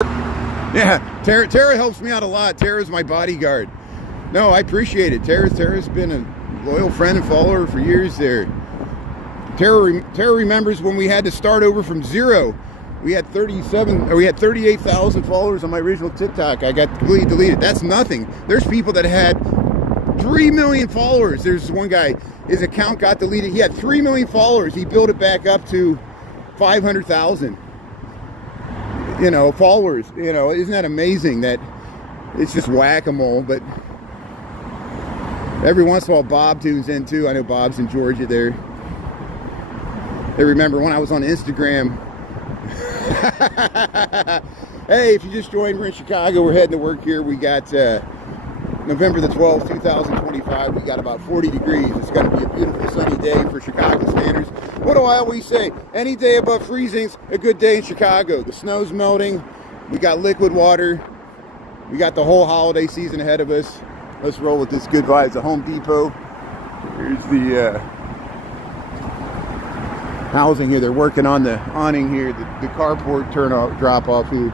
Yeah, Tara helps me out a lot. Tara's my bodyguard. No, I appreciate it. Tara's been a loyal friend and follower for years there. Tara remembers when we had to start over from zero. We had 38,000 followers on my original TikTok. I got completely deleted. That's nothing. There's people that had 3 million followers. There's one guy, his account got deleted. He had 3 million followers. He built it back up to 500,000. You know, followers. You know, isn't that amazing that it's just whack-a-mole? But every once in a while, Bob tunes in too. I know Bob's in Georgia there. They remember when I was on Instagram. Hey, if you just joined, we're in Chicago. We're heading to work here. We got November the 12th, 2025. We got about 40 degrees. It's going to be a beautiful sunny day for Chicago standards. What do I always say? Any day above freezing's a good day in Chicago. The snow's melting. We got liquid water. We got the whole holiday season ahead of us. Let's roll with this good vibes at Home Depot. Here's the housing here. They're working on the awning here, the carport drop off here.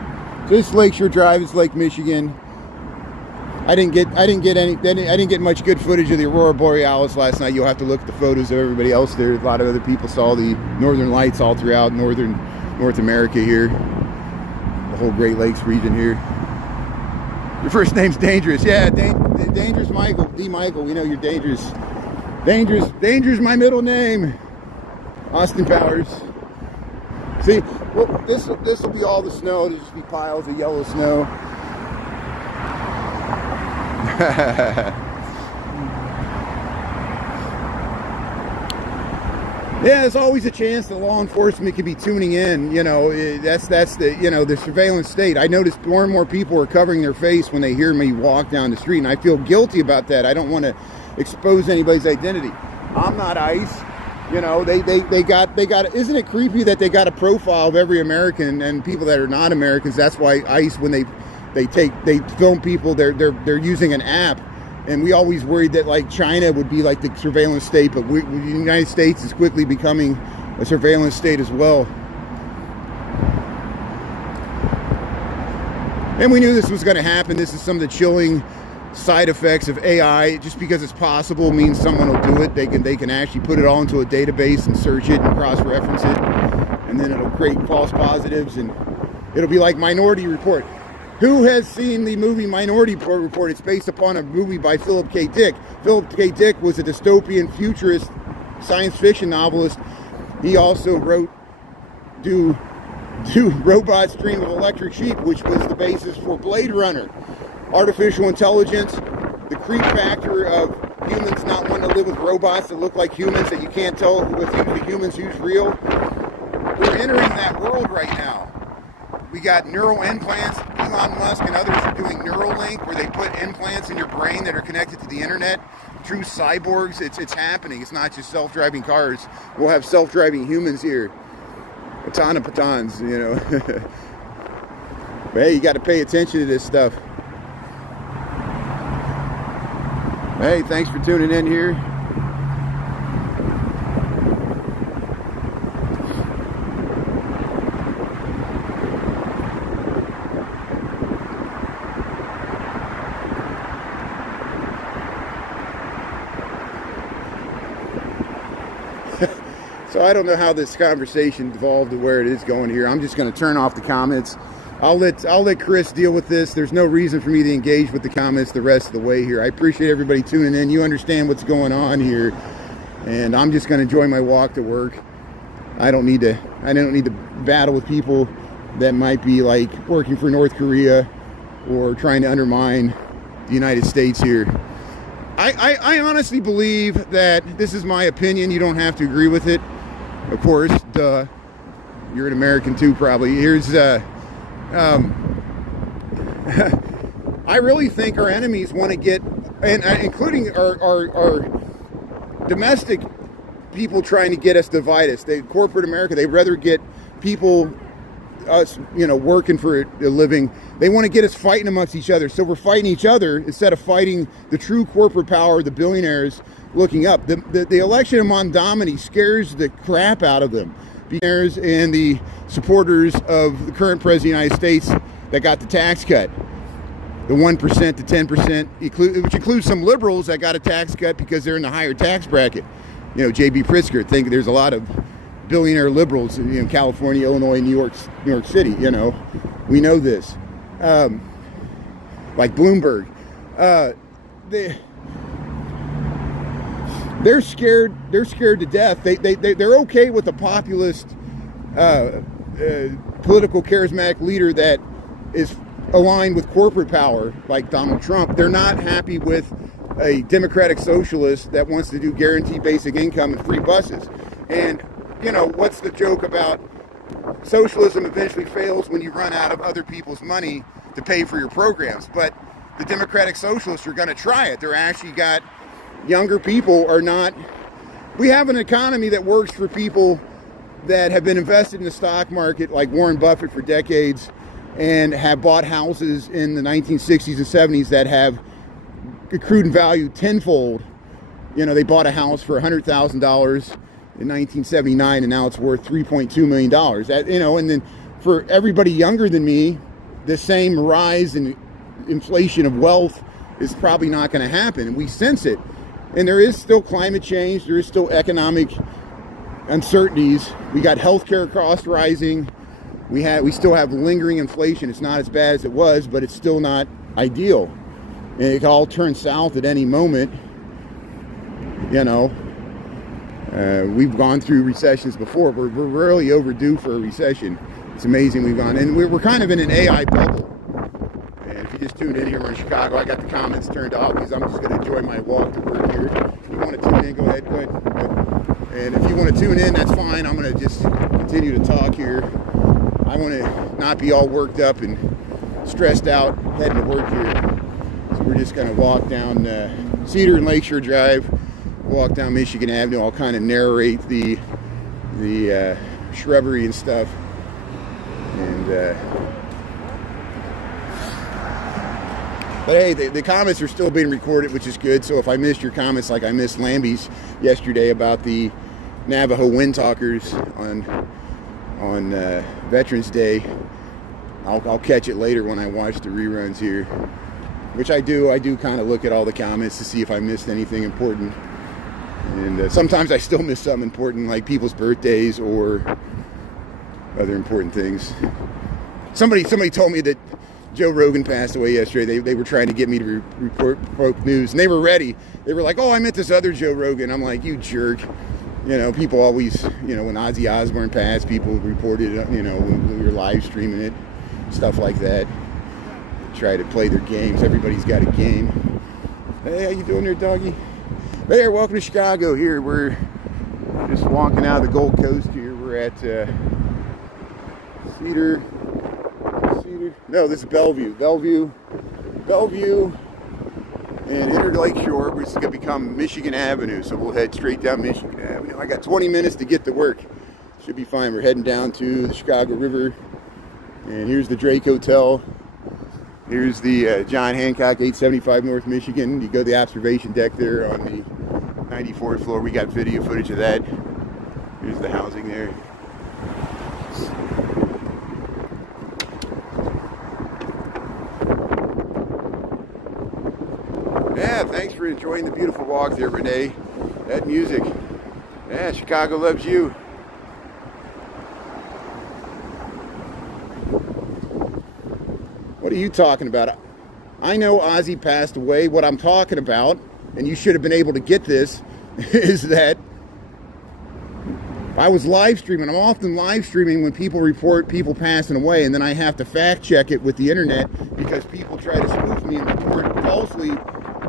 This Lakeshore Drive is Lake Michigan. I didn't get much good footage of the aurora borealis last night. You'll have to look at the photos of everybody else there. A lot of other people saw the northern lights all throughout North America here. The whole Great Lakes region here. Your first name's Dangerous. Yeah, Dangerous Michael. D. Michael, we know you're dangerous. Dangerous my middle name. Austin Powers. See, well, this will be all the snow. There's just be piles of yellow snow. Yeah, there's always a chance that law enforcement could be tuning in. You know, that's the, you know, the surveillance state. I noticed more and more people are covering their face when they hear me walk down the street, and I feel guilty about that. I don't want to expose anybody's identity. I'm not ICE. You know, they got. Isn't it creepy that they got a profile of every American and people that are not Americans? That's why ICE, when they film people, they're using an app. And we always worried that like China would be like the surveillance state, but the United States is quickly becoming a surveillance state as well. And we knew this was going to happen. This is some of the chilling side effects of AI. Just because it's possible means someone will do it. They can actually put it all into a database and search it and cross-reference it, and then it'll create false positives, and it'll be like Minority Report. Who has seen the movie Minority Report? It's based upon a movie by Philip K. Dick. Philip K. Dick was a dystopian futurist science fiction novelist. He also wrote Do Robots Dream of Electric Sheep, which was the basis for Blade Runner. Artificial intelligence, the creep factor of humans not wanting to live with robots that look like humans, that you can't tell with the humans who's real. We're entering that world right now. We got neural implants. Elon Musk and others are doing Neuralink, where they put implants in your brain that are connected to the internet. True cyborgs. It's happening. It's not just self-driving cars. We'll have self-driving humans here. Patana patans, you know. But hey, you got to pay attention to this stuff. Hey, thanks for tuning in here. So I don't know how this conversation evolved to where it is going here. I'm just going to turn off the comments. I'll let Chris deal with this. There's no reason for me to engage with the comments the rest of the way here. I appreciate everybody tuning in. You understand what's going on here, and I'm just going to enjoy my walk to work. I don't need to battle with people that might be like working for North Korea or trying to undermine the United States here. I honestly believe that, this is my opinion, you don't have to agree with it. Of course, duh. You're an American too, probably. Here's, I really think our enemies want to get, and including our domestic people trying to get us, divide us. Corporate America, they'd rather get people, us, you know, working for a living. They want to get us fighting amongst each other. So we're fighting each other instead of fighting the true corporate power, the billionaires looking up. The election of Mondomini scares the crap out of them. Billionaires and the supporters of the current president of the United States that got the tax cut. The 1% to 10%, which includes some liberals that got a tax cut because they're in the higher tax bracket. You know, J.B. Pritzker, think there's a lot of billionaire liberals in California, Illinois, New York City. You know, we know this. Like Bloomberg, they're scared. They're scared to death. They're okay with a populist, political charismatic leader that is aligned with corporate power, like Donald Trump. They're not happy with a democratic socialist that wants to do guaranteed basic income and free buses. And you know, what's the joke about socialism eventually fails when you run out of other people's money to pay for your programs? But the democratic socialists are going to try it. They're actually got younger people are not. We have an economy that works for people that have been invested in the stock market, like Warren Buffett, for decades, and have bought houses in the 1960s and 70s that have accrued in value tenfold. You know, they bought a house for $100,000 in 1979, and now it's worth $3.2 million. That, you know, and then for everybody younger than me, the same rise in inflation of wealth is probably not going to happen, and we sense it. And there is still climate change, there is still economic uncertainties. We got healthcare costs rising. We still have lingering inflation. It's not as bad as it was, but it's still not ideal. And it can all turn south at any moment. You know, we've gone through recessions before. We're really overdue for a recession. It's amazing we've gone, and we're kind of in an AI bubble. And if you just tuned in here, we're in Chicago. I got the comments turned off because I'm just going to enjoy my walk to work here. If you want to tune in, go ahead. And if you want to tune in, that's fine. I'm going to just continue to talk here. I want to not be all worked up and stressed out heading to work here. So we're just going to walk down Cedar and Lakeshore Drive, walk down Michigan Avenue. I'll kind of narrate the shrubbery and stuff. And but hey, the comments are still being recorded, which is good. So if I missed your comments, like I missed Lambie's yesterday about the Navajo Wind Talkers on Veterans Day, I'll catch it later when I watch the reruns here, which I do. I do kind of look at all the comments to see if I missed anything important. And sometimes I still miss something important, like people's birthdays or other important things. Somebody told me that Joe Rogan passed away yesterday. They were trying to get me to report broke news, and they were ready. They were like, "Oh, I meant this other Joe Rogan." I'm like, "You jerk." You know, people always, you know, when Ozzy Osbourne passed, people reported, you know, when we were live streaming it, stuff like that. Try to play their games. Everybody's got a game. Hey, how you doing there, doggy? Hey there, welcome to Chicago. Here, we're just walking out of the Gold Coast here. We're at Cedar. No, this is Bellevue, and enter Lakeshore, which is going to become Michigan Avenue. So we'll head straight down Michigan Avenue. I got 20 minutes to get to work. Should be fine. We're heading down to the Chicago River, and here's the Drake Hotel. Here's the John Hancock, 875 North Michigan. You go to the observation deck there on the 94th floor. We got video footage of that. Here's the housing there. Yeah, thanks for enjoying the beautiful walk there, Renee. That music. Yeah, Chicago loves you. What are you talking about? I know Ozzy passed away. What I'm talking about, and you should have been able to get this, is that I was live streaming. I'm often live streaming when people report people passing away, and then I have to fact check it with the internet because people try to spoof me and report falsely.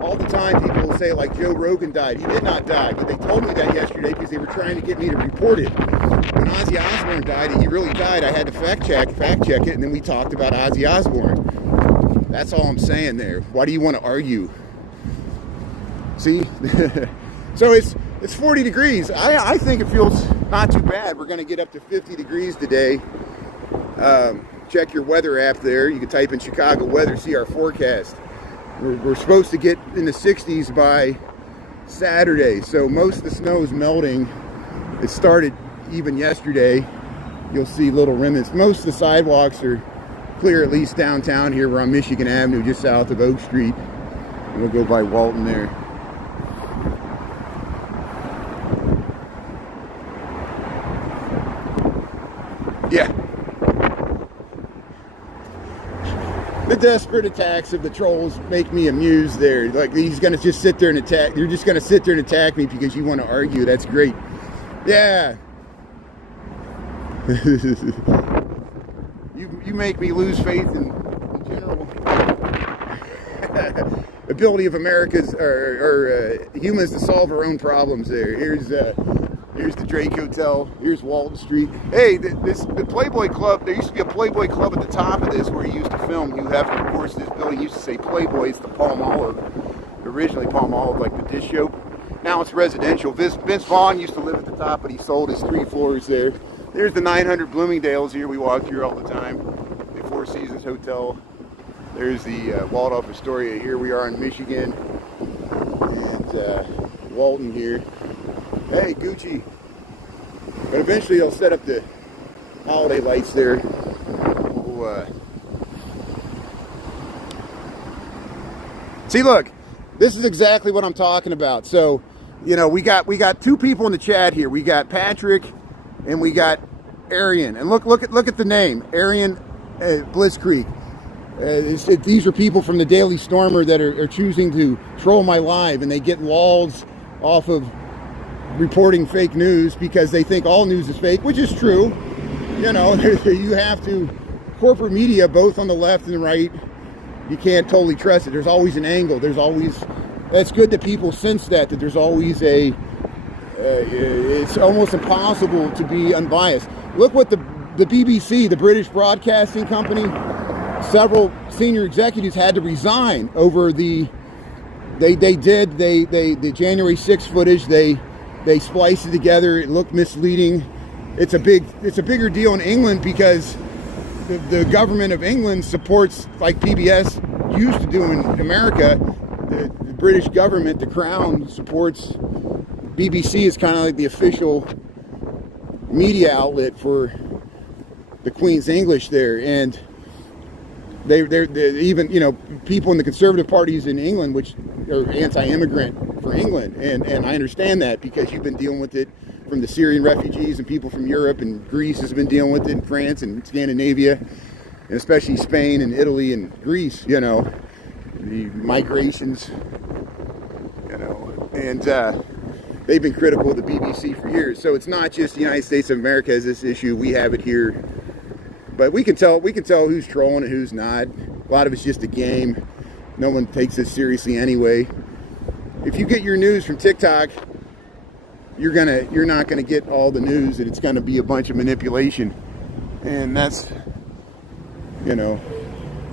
All the time people will say, like, Joe Rogan died. He did not die, but they told me that yesterday because they were trying to get me to report it. When Ozzy Osbourne died, he really died. I had to fact check it, and then we talked about Ozzy Osbourne. That's all I'm saying there. Why do you want to argue? See? So it's 40 degrees. I think it feels not too bad. We're going to get up to 50 degrees today. Check your weather app there. You can type in Chicago weather, see our forecast. We're supposed to get in the 60s by Saturday, so most of the snow is melting. It started even yesterday. You'll see little remnants. Most of the sidewalks are clear, at least downtown here. We're on Michigan Avenue, just south of Oak Street. And we'll go by Walton there. Yeah. The desperate attacks of the trolls make me amused there. Like, he's going to just sit there and attack. You're just going to sit there and attack me because you want to argue. That's great. Yeah. You make me lose faith in general ability of America's or humans to solve our own problems there. Here's the Drake Hotel. Here's Walton Street. Hey, the Playboy Club, there used to be a Playboy Club at the top of this where you used to film. You have, of course, this building used to say Playboy. It's the Palm Olive. Originally Palm Olive, like the dish soap. Now it's residential. Vince Vaughn used to live at the top, but he sold his 3 floors there. There's the 900 Bloomingdales here. We walk through all the time. The Four Seasons Hotel. There's the Waldorf Astoria. Here we are in Michigan. And Walton here. Hey, Gucci. But eventually they'll set up the holiday lights there. See, look, this is exactly what I'm talking about. So, you know, we got two people in the chat here. We got Patrick and we got Arian. And look at the name, Arian Blitzkrieg. These are people from the Daily Stormer that are choosing to troll my live, and they get walls off of reporting fake news because they think all news is fake, which is true. You know, you have to, corporate media, both on the left and the right, you can't totally trust it. There's always an angle. There's always, that's good that people sense that there's always it's almost impossible to be unbiased. Look what the BBC, the British Broadcasting Company, several senior executives had to resign over the January 6th footage. They spliced it together. It looked misleading. It's a bigger deal in England because the government of England supports, like PBS used to do in America, the British government, the Crown, supports BBC is kind of like the official media outlet for the Queen's English there, and they're even, you know, people in the conservative parties in England, which are anti-immigrant for England, and I understand that because you've been dealing with it from the Syrian refugees and people from Europe, and Greece has been dealing with it, in France and Scandinavia, and especially Spain and Italy and Greece, you know, the migrations, you know, and they've been critical of the BBC for years. So it's not just the United States of America has this issue, we have it here, but we can tell who's trolling and who's not. A lot of it's just a game. No one takes this seriously anyway. If you get your news from TikTok, you're not gonna get all the news, and it's gonna be a bunch of manipulation, and that's, you know,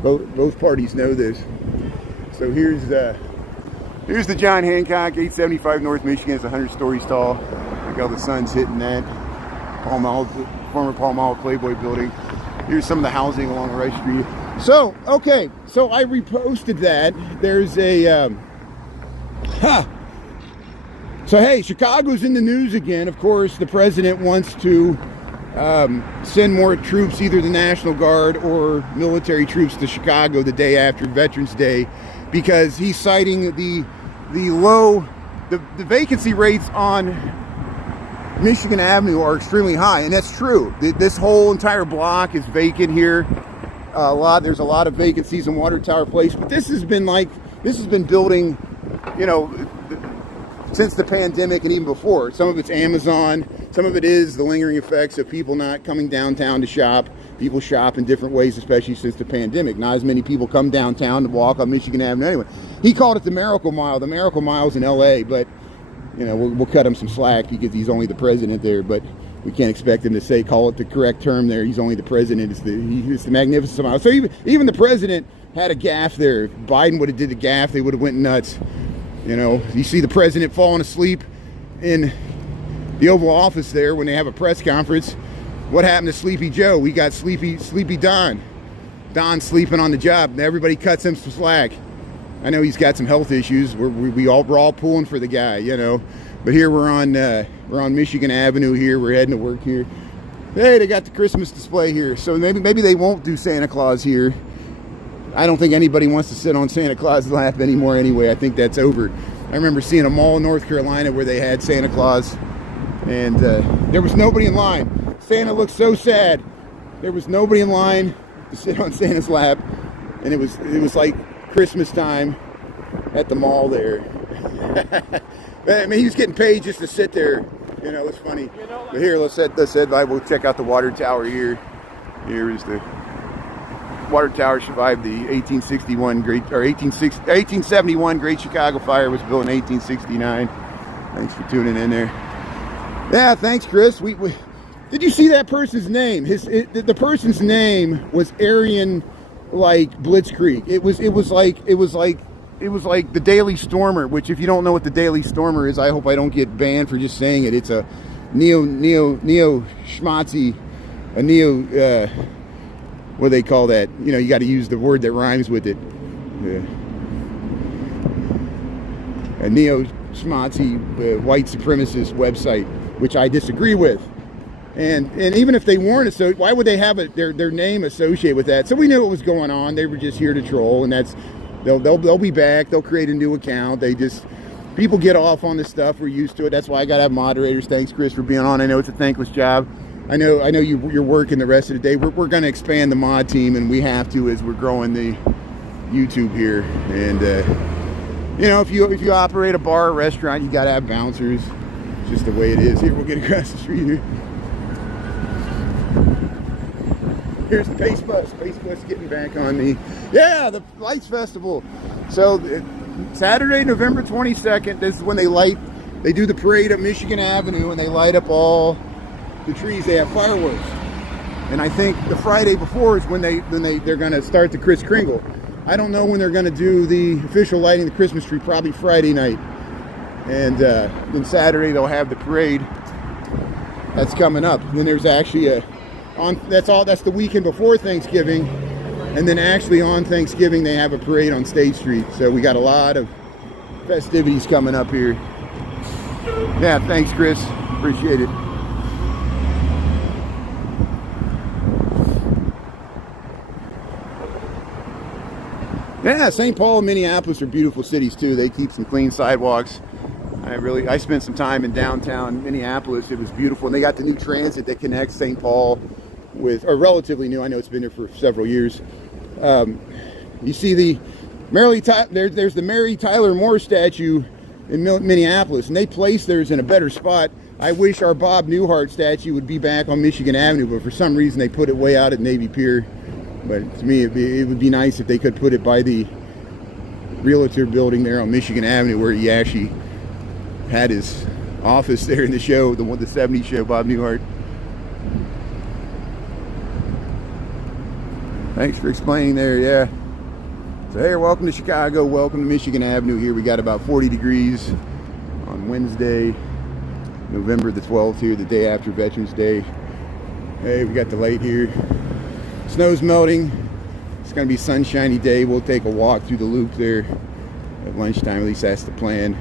both parties know this. So here's the John Hancock, 875 North Michigan. It's 100 stories tall. Look how the sun's hitting that former Palmolive Playboy building. Here's some of the housing along the right street. So okay, so I reposted that. There's a So hey, Chicago's in the news again. Of course, the president wants to send more troops, either the National Guard or military troops, to Chicago the day after Veterans Day, because he's citing the vacancy rates on Michigan Avenue are extremely high, and that's true. This whole entire block is vacant here. There's a lot of vacancies in Water Tower Place, but this has been building, you know, since the pandemic and even before. Some of it's Amazon, some of it is the lingering effects of people not coming downtown to shop. People shop in different ways, especially since the pandemic. Not as many people come downtown to walk on Michigan Avenue anyway. He called it the Miracle Mile. The Miracle Mile's in LA, but you know, we'll cut him some slack because he's only the president there, but we can't expect him to call it the correct term there. He's only the president. It's the Magnificent Mile. So even the president had a gaffe there. If Biden would have did the gaffe, they would have went nuts. You know, you see the president falling asleep in the Oval Office there when they have a press conference. What happened to Sleepy Joe? We got Sleepy Don. Don's sleeping on the job. Everybody cuts him some slack. I know he's got some health issues. We're all pulling for the guy, you know. But here we're on Michigan Avenue here. We're heading to work here. Hey, they got the Christmas display here. So maybe they won't do Santa Claus here. I don't think anybody wants to sit on Santa Claus' lap anymore anyway. I think that's over. I remember seeing a mall in North Carolina where they had Santa Claus, and there was nobody in line. Santa looked so sad. There was nobody in line to sit on Santa's lap, and it was like Christmas time at the mall there. I mean, he was getting paid just to sit there. You know, it's funny. But here, let's head. We'll check out the water tower here. Here is the water tower. Survived the 1871 Great Chicago Fire. Was built in 1869. Thanks for tuning in there. Yeah, thanks, Chris. We did you see that person's name? The person's name was Arian, like Blitzkrieg. It was like the Daily Stormer, which if you don't know what the Daily Stormer is, I hope I don't get banned for just saying it. It's a neo schmatzy, a neo, what do they call that? You know, you got to use the word that rhymes with it. A neo schmatzy white supremacist website, which I disagree with. And even if they weren't, so why would they have their name associated with that? So we knew what was going on. They were just here to troll, and they'll be back. They'll create a new account. People get off on this stuff. We're used to it. That's why I got to have moderators. Thanks, Chris, for being on. I know it's a thankless job. I know you're working the rest of the day. We're going to expand the mod team, and we have to as we're growing the YouTube here. And you know, if you operate a bar or restaurant, you got to have bouncers. It's just the way it is. Here, we'll get across the street here. Here's the Pace Bus. Pace Bus getting back on me. Yeah, the Lights Festival. So Saturday, November 22nd, this is when they do the parade up Michigan Avenue, and they light up all the trees. They have fireworks. And I think the Friday before is when they're going to start the Kris Kringle. I don't know when they're going to do the official lighting of the Christmas tree, probably Friday night. And then Saturday they'll have the parade. That's coming up. Then there's actually that's the weekend before Thanksgiving, and then actually on Thanksgiving they have a parade on State Street. So we got a lot of festivities coming up here. Yeah, thanks, Chris. Appreciate it. Yeah, St. Paul and Minneapolis are beautiful cities too. They keep some clean sidewalks. I spent some time in downtown Minneapolis. It was beautiful, and they got the new transit that connects St. Paul or relatively new. I know it's been there for several years. You see there's the Mary Tyler Moore statue in Minneapolis, and they placed theirs in a better spot. I wish our Bob Newhart statue would be back on Michigan Avenue, but for some reason they put it way out at Navy Pier. But to me, it would be nice if they could put it by the Realtor building there on Michigan Avenue, where he actually had his office there in the show, the 70s show, Bob Newhart. Thanks for explaining there, yeah. So hey, welcome to Chicago, welcome to Michigan Avenue here. We got about 40 degrees on Wednesday, November the 12th here, the day after Veterans Day. Hey, we got the light here. Snow's melting. It's gonna be a sunshiny day. We'll take a walk through the loop there at lunchtime, at least that's the plan.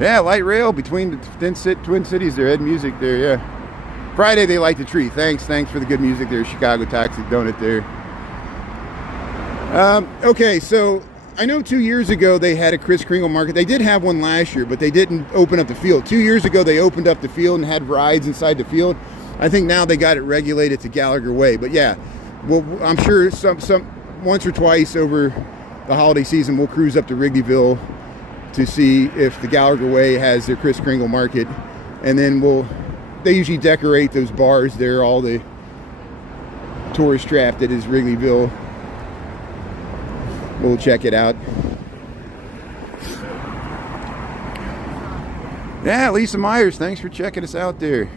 Yeah, light rail between the Twin Cities there, Ed Music there, yeah. Friday they light the tree. Thanks for the good music there, Chicago Toxic Donut there. Okay, so I know 2 years ago they had a Kris Kringle market. They did have one last year, but they didn't open up the field. 2 years ago they opened up the field and had rides inside the field. I think now they got it regulated to Gallagher Way. But yeah, well, I'm sure some once or twice over the holiday season we'll cruise up to Wrigleyville to see if the Gallagher Way has their Kris Kringle market, and then they usually decorate those bars there, all the tourist trap that is Wrigleyville. We'll check it out. Yeah, Lisa Myers, thanks for checking us out there.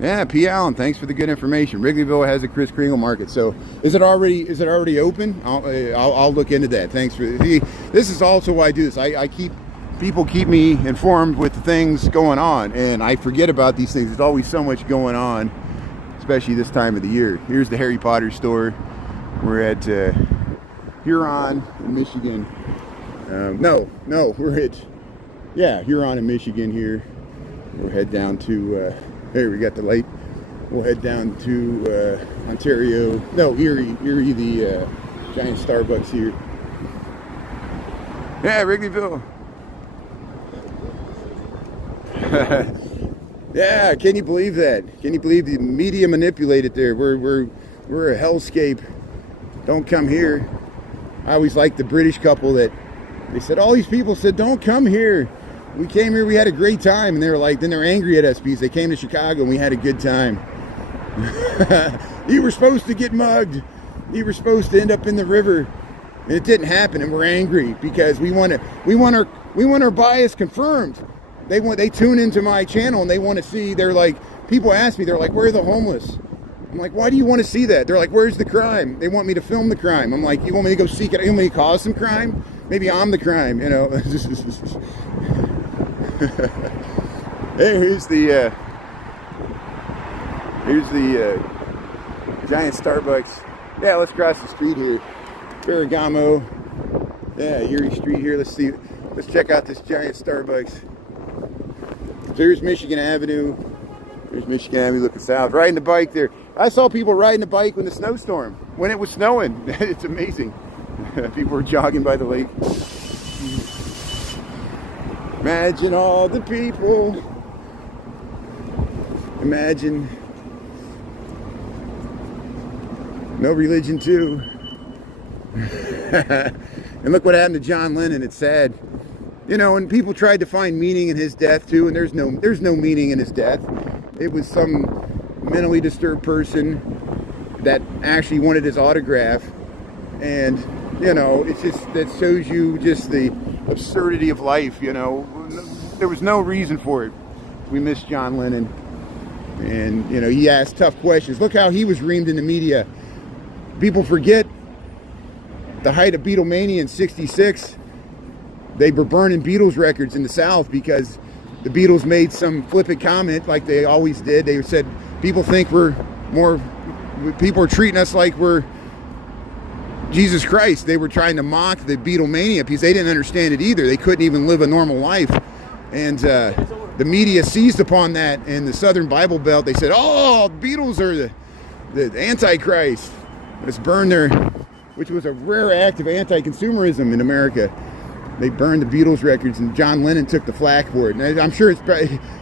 Yeah, P. Allen, thanks for the good information. Wrigleyville has a Kris Kringle market. So is it already open? I'll look into that. Thanks for this is also why I do this. People keep me informed with the things going on, and I forget about these things. There's always so much going on, especially this time of the year. Here's the Harry Potter store. We're at Huron in Michigan. We're at Huron in Michigan here. We'll head down to there, we got the light. We'll head down to Ontario. No, Erie, the giant Starbucks here. Yeah, Wrigleyville. Yeah, can you believe that? Can you believe the media manipulated there? We're a hellscape. Don't come here. I always liked the British couple that they said, all these people said, don't come here. We came here, we had a great time, and they were like, then they're angry at us because they came to Chicago and we had a good time. You were supposed to get mugged. You were supposed to end up in the river, and it didn't happen, and we're angry because we want our bias confirmed. They tune into my channel and they want to see. They're like, people ask me, they're like, where are the homeless? I'm like, why do you want to see that? They're like, where's the crime? They want me to film the crime. I'm like, you want me to go seek it? You want me to cause some crime? Maybe I'm the crime, you know. Hey, here's the giant Starbucks. Yeah, let's cross the street here. Ferragamo. Yeah, Erie Street here. Let's check out this giant Starbucks. So here's Michigan Avenue. There's Michigan Avenue looking south. Riding the bike there. I saw people riding the bike in the snowstorm. When it was snowing. It's amazing. People were jogging by the lake. Imagine all the people. Imagine. No religion too. And look what happened to John Lennon. It's sad. You know, and people tried to find meaning in his death too, and there's no meaning in his death. It was some mentally disturbed person that actually wanted his autograph, and you know, it's just, that shows you just the absurdity of life. You know, there was no reason for it. We miss John Lennon, and you know, he asked tough questions. Look how he was reamed in the media. People forget the height of Beatlemania in '66. They were burning Beatles records in the South because the Beatles made some flippant comment like they always did. They said, people think people are treating us like we're Jesus Christ. They were trying to mock the Beatlemania because they didn't understand it either. They couldn't even live a normal life. And the media seized upon that. And the Southern Bible Belt, they said, oh, Beatles are the Antichrist. Let's burn which was a rare act of anti-consumerism in America. They burned the Beatles records, and John Lennon took the flack for it. And I'm sure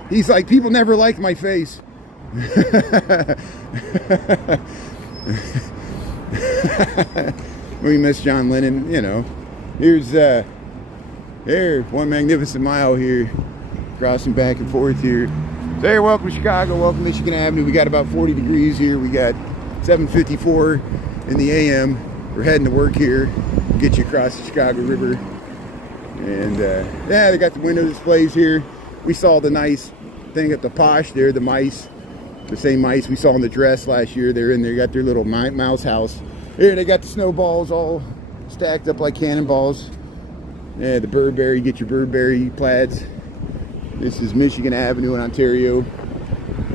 he's like, people never liked my face. We miss John Lennon, you know. Here's one magnificent mile here, crossing back and forth here. So hey, welcome to Chicago, welcome to Michigan Avenue. We got about 40 degrees here. We got 7:54 in the AM. We're heading to work here, get you across the Chicago River. And yeah, they got the window displays here. We saw the nice thing at the Posh there, the mice, the same mice we saw in the dress last year. They're in there, got their little mouse house. Here they got the snowballs all stacked up like cannonballs. Yeah, the Burberry, get your Burberry plaids. This is Michigan Avenue in Ontario.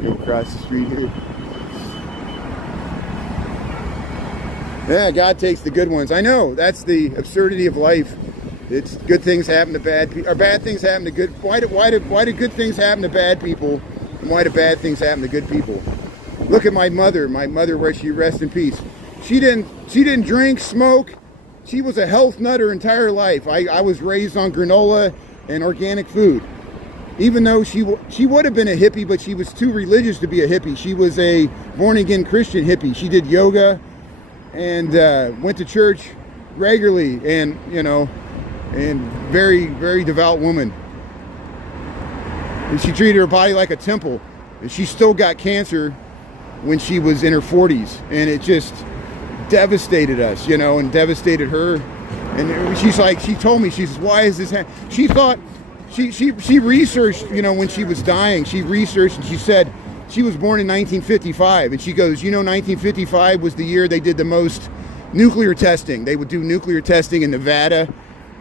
Go across the street here. Yeah, God takes the good ones. I know, that's the absurdity of life. It's good things happen to bad people, or bad things happen to good. Why do good things happen to bad people, and why do bad things happen to good people? Look at my mother. My mother, where she rests in peace. She didn't drink, smoke. She was a health nut her entire life. I was raised on granola and organic food. Even though she would have been a hippie, but she was too religious to be a hippie. She was a born-again Christian hippie. She did yoga and went to church regularly, and you know, and very, very devout woman. And she treated her body like a temple. And she still got cancer when she was in her 40s, and it just devastated us, you know, and devastated her. And she's like, she told me, she says, why is this happening? She thought, she researched, you know, when she was dying, she researched, and she said she was born in 1955, and she goes, you know, 1955 was the year they did the most nuclear testing. They would do nuclear testing in Nevada,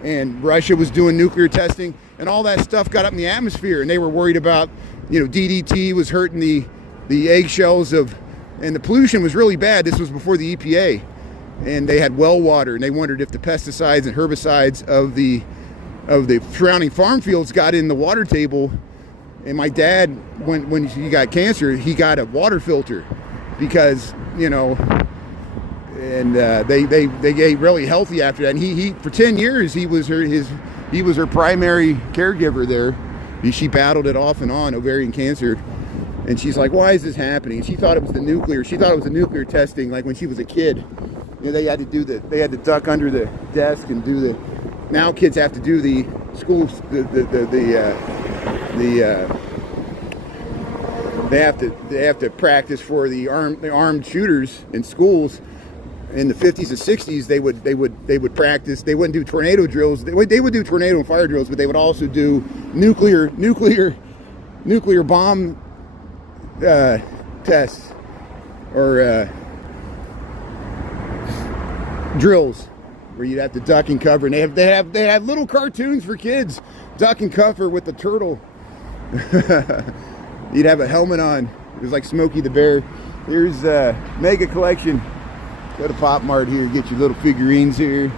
and Russia was doing nuclear testing, and all that stuff got up in the atmosphere, and they were worried about, you know, DDT was hurting the eggshells and the pollution was really bad. This was before the EPA, and they had well water, and they wondered if the pesticides and herbicides of the surrounding farm fields got in the water table. And my dad, when he got cancer, he got a water filter because, you know, and they ate really healthy after that. And he for 10 years he was her primary caregiver there. She battled it off and on, ovarian cancer. And she's like, why is this happening? And she thought it was the nuclear. She thought it was the nuclear testing, like when she was a kid. You know, they had to duck under the desk and do the. Now kids have to do the schools. They have to practice for the armed shooters in schools. In the 50s and 60s, they would practice. They wouldn't do tornado drills. They would do tornado and fire drills, but they would also do nuclear bomb tests or drills, where you'd have to duck and cover. And they have little cartoons for kids, duck and cover with the turtle. You'd have a helmet on. It was like Smokey the Bear. Here's Mega Collection. Go to Pop Mart here, get your little figurines here.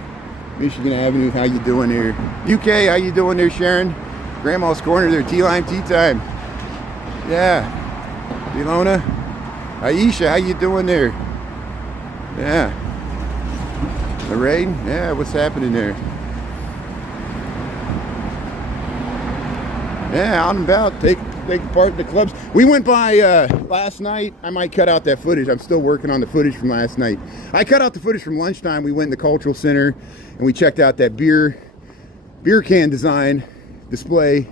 Michigan Avenue, how you doing there? UK, how you doing there, Sharon? Grandma's Corner there, tea time. Yeah. Ilona. Aisha, how you doing there? Yeah. Lorraine? Yeah, what's happening there? Yeah, out and about, take part in the clubs. We went by last night. I might cut out that footage. I'm still working on the footage from last night. I cut out the footage from lunchtime. We went in the cultural center and we checked out that beer can design display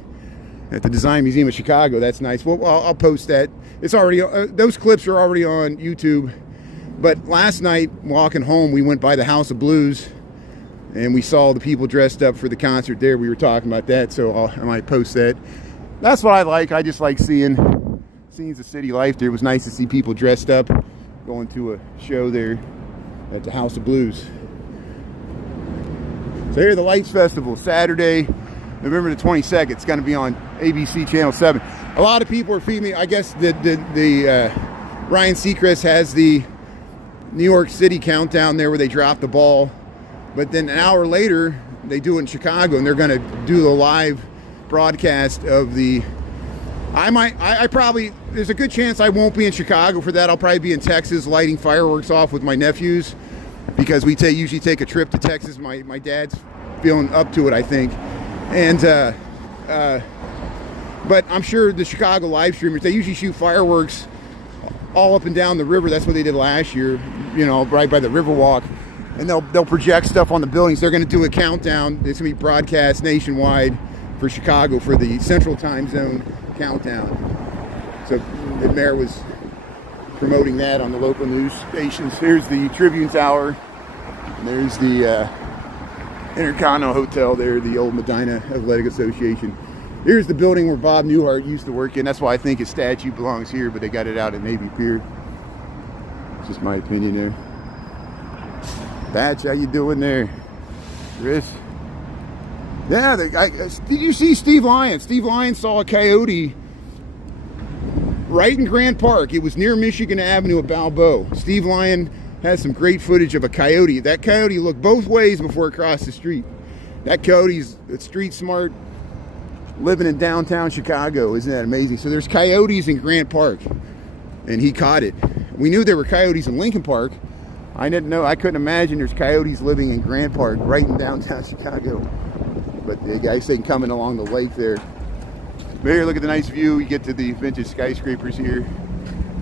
at the Design Museum of Chicago. That's nice. Well, I'll post that. It's already those clips are already on YouTube. But last night, walking home, we went by the House of Blues and we saw the people dressed up for the concert there. We were talking about that, so I might post that. That's what I like. I just like seeing the city life there. It was nice to see people dressed up going to a show there at the House of Blues. So here, the Lights Festival, Saturday, November the 22nd. It's going to be on ABC Channel 7. A lot of people are feeding me. I guess the Ryan Seacrest has the New York City countdown there where they drop the ball. But then an hour later, they do it in Chicago, and they're going to do the live broadcast of the... there's a good chance I won't be in Chicago for that. I'll probably be in Texas lighting fireworks off with my nephews, because we usually take a trip to Texas. My dad's feeling up to it, I think. And but I'm sure the Chicago live streamers, they usually shoot fireworks all up and down the river. That's what they did last year, you know, right by the Riverwalk. And they'll project stuff on the buildings. They're going to do a countdown. It's going to be broadcast nationwide for Chicago for the Central Time Zone countdown. So the mayor was promoting that on the local news stations. Here's the Tribune Tower. And there's the Intercontinental Hotel there, the old Medina Athletic Association. Here's the building where Bob Newhart used to work in. That's why I think his statue belongs here, but they got it out at Navy Pier. It's just my opinion there. Batch, how you doing there? Chris? Yeah, did you see Steve Lyon? Steve Lyon saw a coyote right in Grant Park. It was near Michigan Avenue at Balboa. Steve Lyon has some great footage of a coyote. That coyote looked both ways before it crossed the street. That coyote's street smart, living in downtown Chicago. Isn't that amazing? So there's coyotes in Grant Park, and he caught it. We knew there were coyotes in Lincoln Park. I didn't know. I couldn't imagine there's coyotes living in Grant Park, right in downtown Chicago. But the guys saying coming along the lake there. But here, look at the nice view. You get to the vintage skyscrapers here.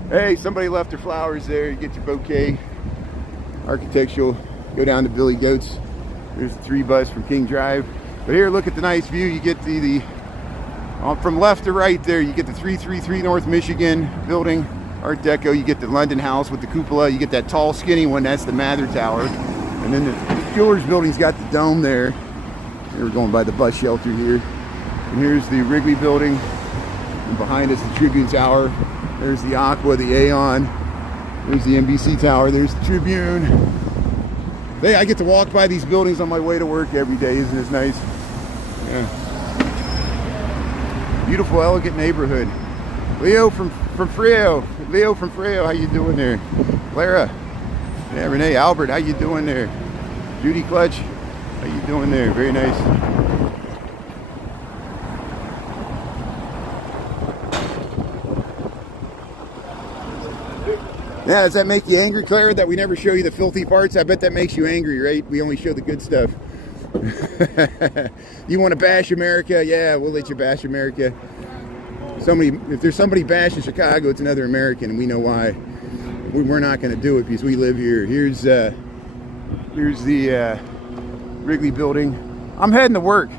Hey, somebody left their flowers there. You get your bouquet. Architectural. Go down to Billy Goat's. There's the 3 bus from King Drive. But here, look at the nice view. You get from left to right there, you get the 333 North Michigan building, Art Deco. You get the London House with the cupola. You get that tall, skinny one. That's the Mather Tower. And then the Jewelers Building's got the dome there. We're going by the bus shelter here. And here's the Wrigley Building. And behind us, the Tribune Tower. There's the Aqua, the Aon. There's the NBC Tower. There's the Tribune. Hey, I get to walk by these buildings on my way to work every day. Isn't this nice? Yeah. Beautiful, elegant neighborhood. Leo from Frio. Leo from Frio, how you doing there? Clara. Yeah, Renee Albert, how you doing there? Judy Clutch, how you doing there? Very nice. Yeah, does that make you angry, Clara, that we never show you the filthy parts? I bet that makes you angry, right? We only show the good stuff. You want to bash America? Yeah, we'll let you bash America. If there's somebody bashing Chicago, it's another American, and we know why. We're not going to do it because we live here. Here's the Wrigley Building. I'm heading to work.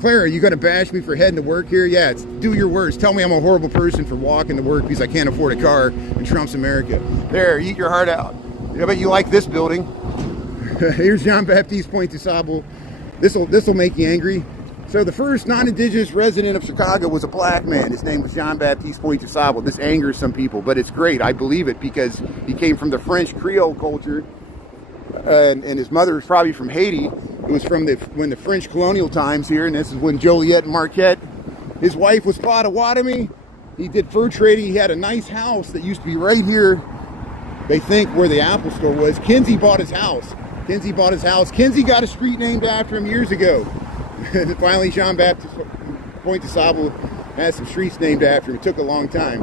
Clara, are you going to bash me for heading to work here? Yeah, do your worst. Tell me I'm a horrible person for walking to work because I can't afford a car and Trump's America. There, eat your heart out. I bet you like this building. Here's Jean Baptiste Pointe du Sable. This'll make you angry. So the first non-indigenous resident of Chicago was a black man. His name was Jean Baptiste Pointe du Sable. This angers some people, but it's great. I believe it because he came from the French Creole culture, and his mother was probably from Haiti. It was from when the French colonial times here, and this is when Joliet and Marquette. His wife was Potawatomi. He did fur trading. He had a nice house that used to be right here, they think, where the Apple store was. Kinsey bought his house. Kinsey got a street named after him years ago. And finally, Jean Baptiste Pointe du Sable has some streets named after him. It took a long time.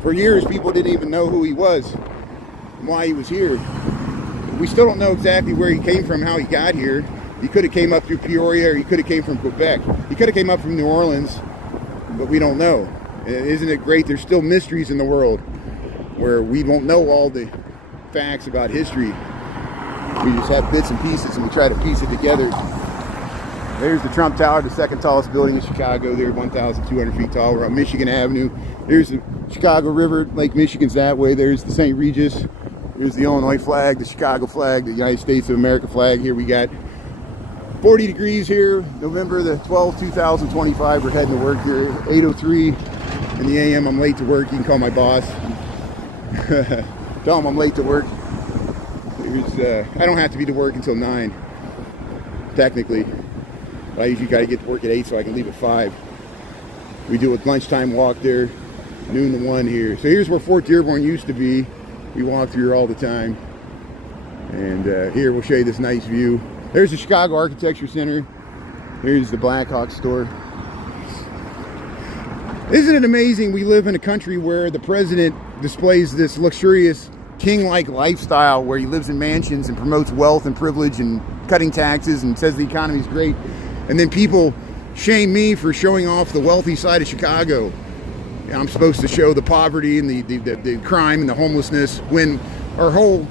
For years, people didn't even know who he was and why he was here. We still don't know exactly where he came from, how he got here. He could have came up through Peoria, or he could have came from Quebec. He could have came up from New Orleans, but we don't know. Isn't it great? There's still mysteries in the world where we don't know all the facts about history. We just have bits and pieces, and we try to piece it together. There's the Trump Tower, the second tallest building in Chicago. They're 1,200 feet tall. We're on Michigan Avenue. There's the Chicago River. Lake Michigan's that way. There's the St. Regis. There's the Illinois flag, the Chicago flag, the United States of America flag. Here we got 40 degrees here, November the 12th, 2025. We're heading to work here, 8:03 in the a.m. I'm late to work. You can call my boss. Tell him I'm late to work. I don't have to be to work until 9, technically. I usually got to get to work at 8 so I can leave at 5. We do a lunchtime walk there, noon to 1 here. So here's where Fort Dearborn used to be. We walk through here all the time. And here we'll show you this nice view. There's the Chicago Architecture Center. Here's the Blackhawk store. Isn't it amazing we live in a country where the president displays this luxurious king-like lifestyle where he lives in mansions and promotes wealth and privilege and cutting taxes and says the economy's great, and then people shame me for showing off the wealthy side of Chicago. I'm supposed to show the poverty and the crime and the homelessness when our whole,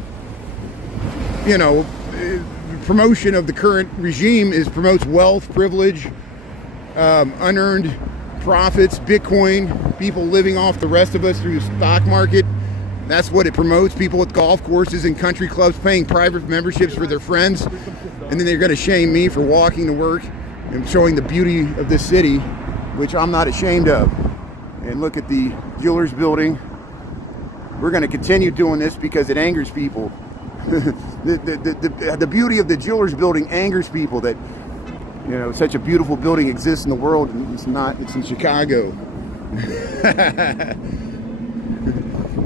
promotion of the current regime promotes wealth, privilege, unearned profits, Bitcoin, people living off the rest of us through the stock market. That's what it promotes. People with golf courses and country clubs paying private memberships for their friends. And then they're going to shame me for walking to work and showing the beauty of this city, which I'm not ashamed of. And look at the Jewelers Building. We're going to continue doing this because it angers people. The beauty of the Jewelers Building angers people that, such a beautiful building exists in the world, and it's in Chicago.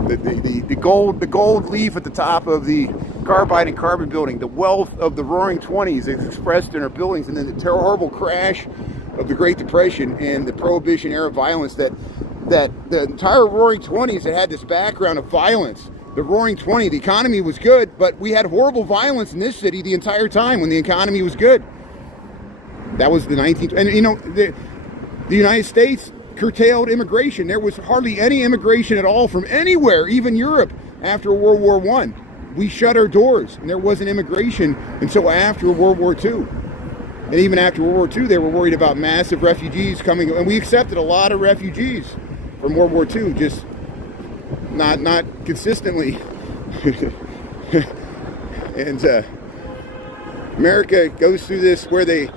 The gold leaf at the top of the Carbide and Carbon building, the wealth of the Roaring '20s is expressed in our buildings, and then the horrible crash of the Great Depression and the Prohibition era violence that the entire Roaring '20s had this background of violence. The Roaring '20s, the economy was good, but we had horrible violence in this city the entire time when the economy was good. That was the 19th, and the United States curtailed immigration. There was hardly any immigration at all from anywhere, even Europe, after World War I. We shut our doors, and there wasn't immigration until after World War II. And even after World War II, they were worried about massive refugees coming, and we accepted a lot of refugees from World War II, just not consistently. And America goes through this where they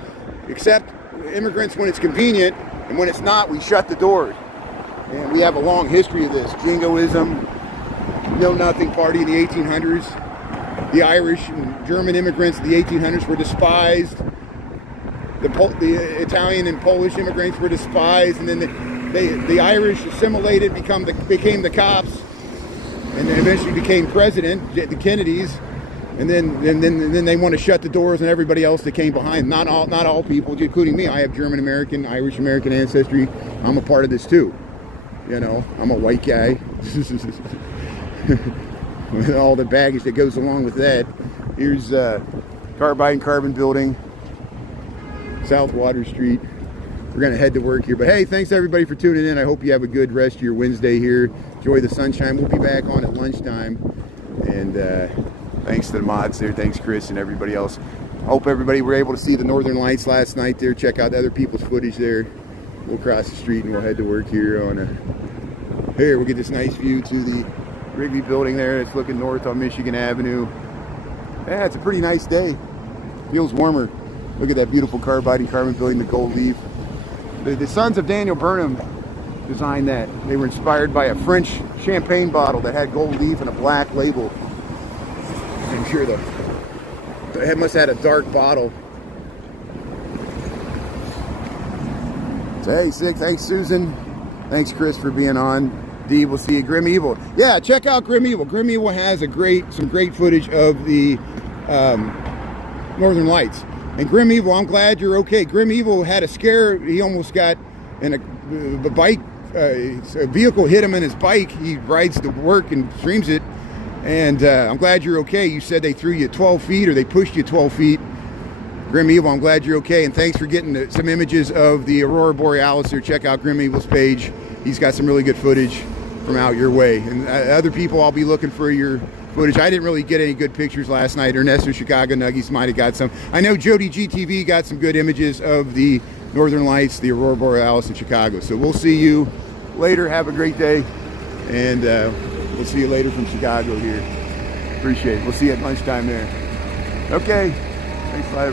accept immigrants when it's convenient, and when it's not, we shut the doors. And we have a long history of this. Jingoism, Know-Nothing Party in the 1800s. The Irish and German immigrants in the 1800s were despised. The Italian and Polish immigrants were despised, and then the Irish assimilated, became the cops, and then eventually became president, the Kennedys. And then they want to shut the doors on everybody else that came behind. Not all people, including me. I have German American, Irish American ancestry. I'm a part of this too. I'm a white guy. With all the baggage that goes along with that. Here's Carbide and Carbon building, South Water Street. We're gonna head to work here. But hey, thanks everybody for tuning in. I hope you have a good rest of your Wednesday here. Enjoy the sunshine. We'll be back on at lunchtime. And thanks to the mods there. Thanks, Chris, and everybody else. Hope everybody were able to see the Northern Lights last night there. Check out other people's footage there. We'll cross the street and we'll head to work here here we'll get this nice view to the Wrigley building there. It's looking north on Michigan Avenue. Yeah, it's a pretty nice day. Feels warmer. Look at that beautiful Carbide and Carbon building, the gold leaf. The sons of Daniel Burnham designed that. They were inspired by a French champagne bottle that had gold leaf and a black label. I'm sure it must have had a dark bottle. So hey, Sick, thanks Susan. Thanks Chris for being on. Dee, we'll see you. Grim Evil. Yeah, check out Grim Evil. Grim Evil has some great footage of the Northern Lights. And Grim Evil, I'm glad you're okay. Grim Evil had a scare. He almost got and the bike, a vehicle hit him in his bike. He rides to work and streams it. And I'm glad you're okay. You said they threw you 12 feet or they pushed you 12 feet. Grim Evil, I'm glad you're okay. And thanks for getting some images of the Aurora Borealis there. Check out Grim Evil's page. He's got some really good footage from out your way. And other people, I'll be looking for your footage. I didn't really get any good pictures last night. Ernesto Chicago Nuggies might have got some. I know Jody GTV got some good images of the Northern Lights, the Aurora Borealis in Chicago. So we'll see you later. Have a great day. And we'll see you later from Chicago here. Appreciate it. We'll see you at lunchtime there. Okay. Thanks, bye.